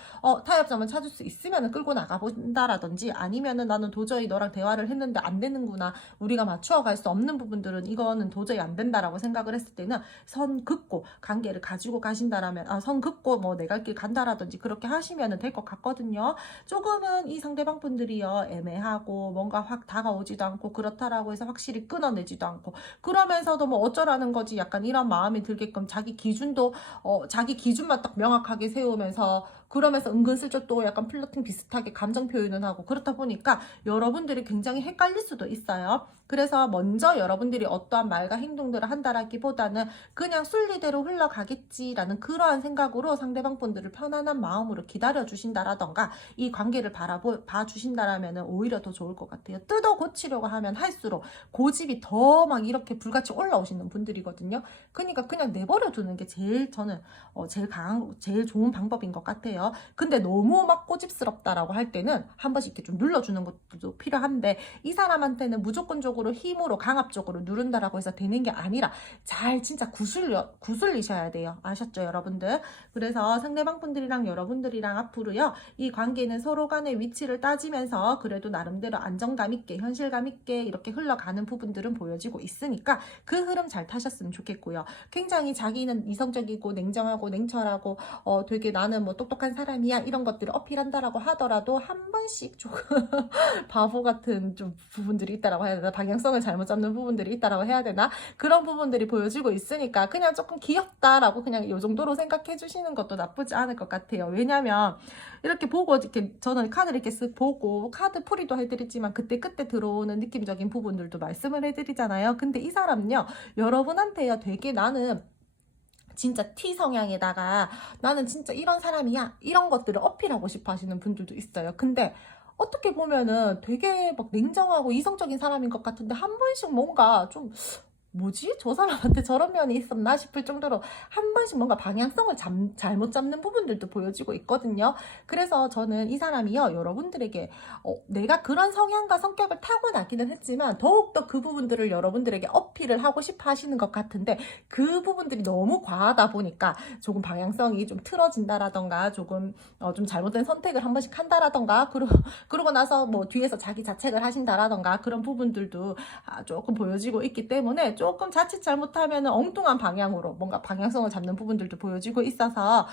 타협점을 찾을 수 있으면 끌고 나가 본다라든지, 아니면은 나는 도저히 너랑 대화를 했는데 안 되는구나, 우리가 맞추어 갈 수 없는 부분들은 이거는 도저히 안 된다라고 생각을 했을 때는 선 긋고 관계를 가지고 가신다라면, 선 긋고 뭐 내 갈 길 간다라든지 그렇게 하시면 될 것 같거든요. 조금은 이 상대방 분들이요 애매하고 뭔가 확 다가오지도 않고 그렇다라고 해서 확실히 끊어내지도 않고, 그러면서도 뭐 어쩌라는 거지 약간 이런 마음이 들게끔 자기 기준도 자기 기준만 딱 명확하게 세우면서, 그러면서 은근슬쩍 또 약간 플러팅 비슷하게 감정 표현을 하고, 그렇다 보니까 여러분들이 굉장히 헷갈릴 수도 있어요. 그래서 먼저 여러분들이 어떠한 말과 행동들을 한다라기보다는 그냥 순리대로 흘러가겠지라는 그러한 생각으로 상대방 분들을 편안한 마음으로 기다려 주신다라던가 이 관계를 봐 주신다라면 오히려 더 좋을 것 같아요. 뜯어 고치려고 하면 할수록 고집이 더 막 이렇게 불같이 올라오시는 분들이거든요. 그러니까 그냥 내버려 두는 게 제일 저는 제일 좋은 방법인 것 같아요. 근데 너무 막 꼬집스럽다라고 할 때는 한 번씩 이렇게 좀 눌러주는 것도 필요한데, 이 사람한테는 무조건적으로 힘으로 강압적으로 누른다라고 해서 되는 게 아니라 잘 진짜 구슬리셔야 돼요. 아셨죠, 여러분들? 그래서 상대방 분들이랑 여러분들이랑 앞으로요, 이 관계는 서로 간의 위치를 따지면서 그래도 나름대로 안정감 있게 현실감 있게 이렇게 흘러가는 부분들은 보여지고 있으니까 그 흐름 잘 타셨으면 좋겠고요. 굉장히 자기는 이성적이고 냉정하고 냉철하고 되게 나는 뭐 똑똑한 사람이야 이런 것들을 어필한다라고 하더라도 한 번씩 조금 바보 같은 좀 부분들이 있다라고 해야 되나, 방향성을 잘못 잡는 부분들이 있다라고 해야 되나, 그런 부분들이 보여지고 있으니까 그냥 조금 귀엽다라고 그냥 이 정도로 생각해 주시는 것도 나쁘지 않을 것 같아요. 왜냐면 이렇게 보고 이렇게 저는 카드를 이렇게 쓱 보고 카드 풀이도 해드리지만 그때 들어오는 느낌적인 부분들도 말씀을 해드리잖아요. 근데 이 사람은요, 여러분한테요 되게 나는 진짜 T 성향에다가 나는 진짜 이런 사람이야 이런 것들을 어필하고 싶어 하시는 분들도 있어요. 근데 어떻게 보면은 되게 막 냉정하고 이성적인 사람인 것 같은데 한 번씩 뭔가 좀 뭐지? 저 사람한테 저런 면이 있었나 싶을 정도로 한 번씩 뭔가 방향성을 잘못 잡는 부분들도 보여지고 있거든요. 그래서 저는 이 사람이요, 여러분들에게 내가 그런 성향과 성격을 타고나기는 했지만 더욱더 그 부분들을 여러분들에게 어필을 하고 싶어 하시는 것 같은데, 그 부분들이 너무 과하다 보니까 조금 방향성이 좀 틀어진다라던가 조금 좀 잘못된 선택을 한 번씩 한다라던가 그러고 나서 뭐 뒤에서 자기 자책을 하신다라던가 그런 부분들도 조금 보여지고 있기 때문에 조금 자칫 잘못하면 엉뚱한 방향으로 뭔가 방향성을 잡는 부분들도 보여지고 있어서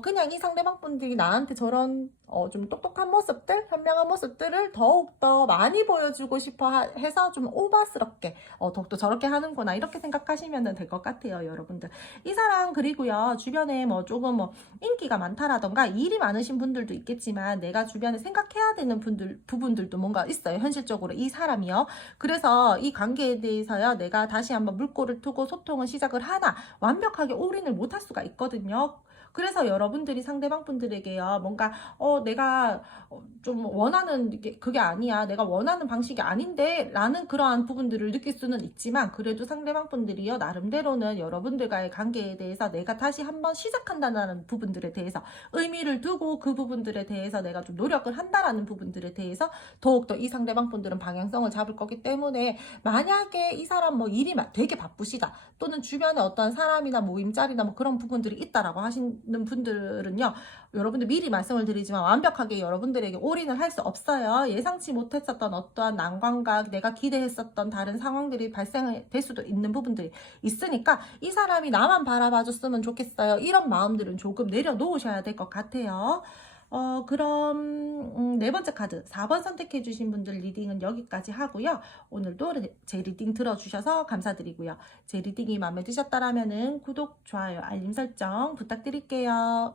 그냥 이 상대방 분들이 나한테 저런 좀 똑똑한 모습들, 현명한 모습들을 더욱더 많이 보여주고 싶어 해서 좀 오바스럽게 더욱더 저렇게 하는구나 이렇게 생각하시면 될 것 같아요, 여러분들. 이 사람 그리고요, 주변에 뭐 조금 뭐 인기가 많다라던가 일이 많으신 분들도 있겠지만 내가 주변에 생각해야 되는 부분들도 뭔가 있어요, 현실적으로 이 사람이요. 그래서 이 관계에 대해서요, 내가 다시 한번 물꼬를 트고 소통을 시작을 하나 완벽하게 올인을 못할 수가 있거든요. 그래서 여러분들이 상대방 분들에게요, 뭔가 내가 좀 원하는 그게 아니야, 내가 원하는 방식이 아닌데 라는 그러한 부분들을 느낄 수는 있지만, 그래도 상대방 분들이요 나름대로는 여러분들과의 관계에 대해서 내가 다시 한번 시작한다는 부분들에 대해서 의미를 두고 그 부분들에 대해서 내가 좀 노력을 한다라는 부분들에 대해서 더욱더 이 상대방 분들은 방향성을 잡을 거기 때문에, 만약에 이 사람 뭐 일이 되게 바쁘시다, 또는 주변에 어떤 사람이나 모임자리나 뭐 그런 부분들이 있다라고 하시는 분들은요, 여러분들 미리 말씀을 드리지만 완벽하게 여러분들에게 올인을 할 수 없어요. 예상치 못했었던 어떠한 난관과 내가 기대했었던 다른 상황들이 발생될 수도 있는 부분들이 있으니까 이 사람이 나만 바라봐 줬으면 좋겠어요, 이런 마음들은 조금 내려놓으셔야 될 것 같아요. 그럼 네 번째 카드 4번 선택해 주신 분들 리딩은 여기까지 하고요. 오늘도 제 리딩 들어주셔서 감사드리고요. 제 리딩이 마음에 드셨다라면 구독, 좋아요, 알림 설정 부탁드릴게요.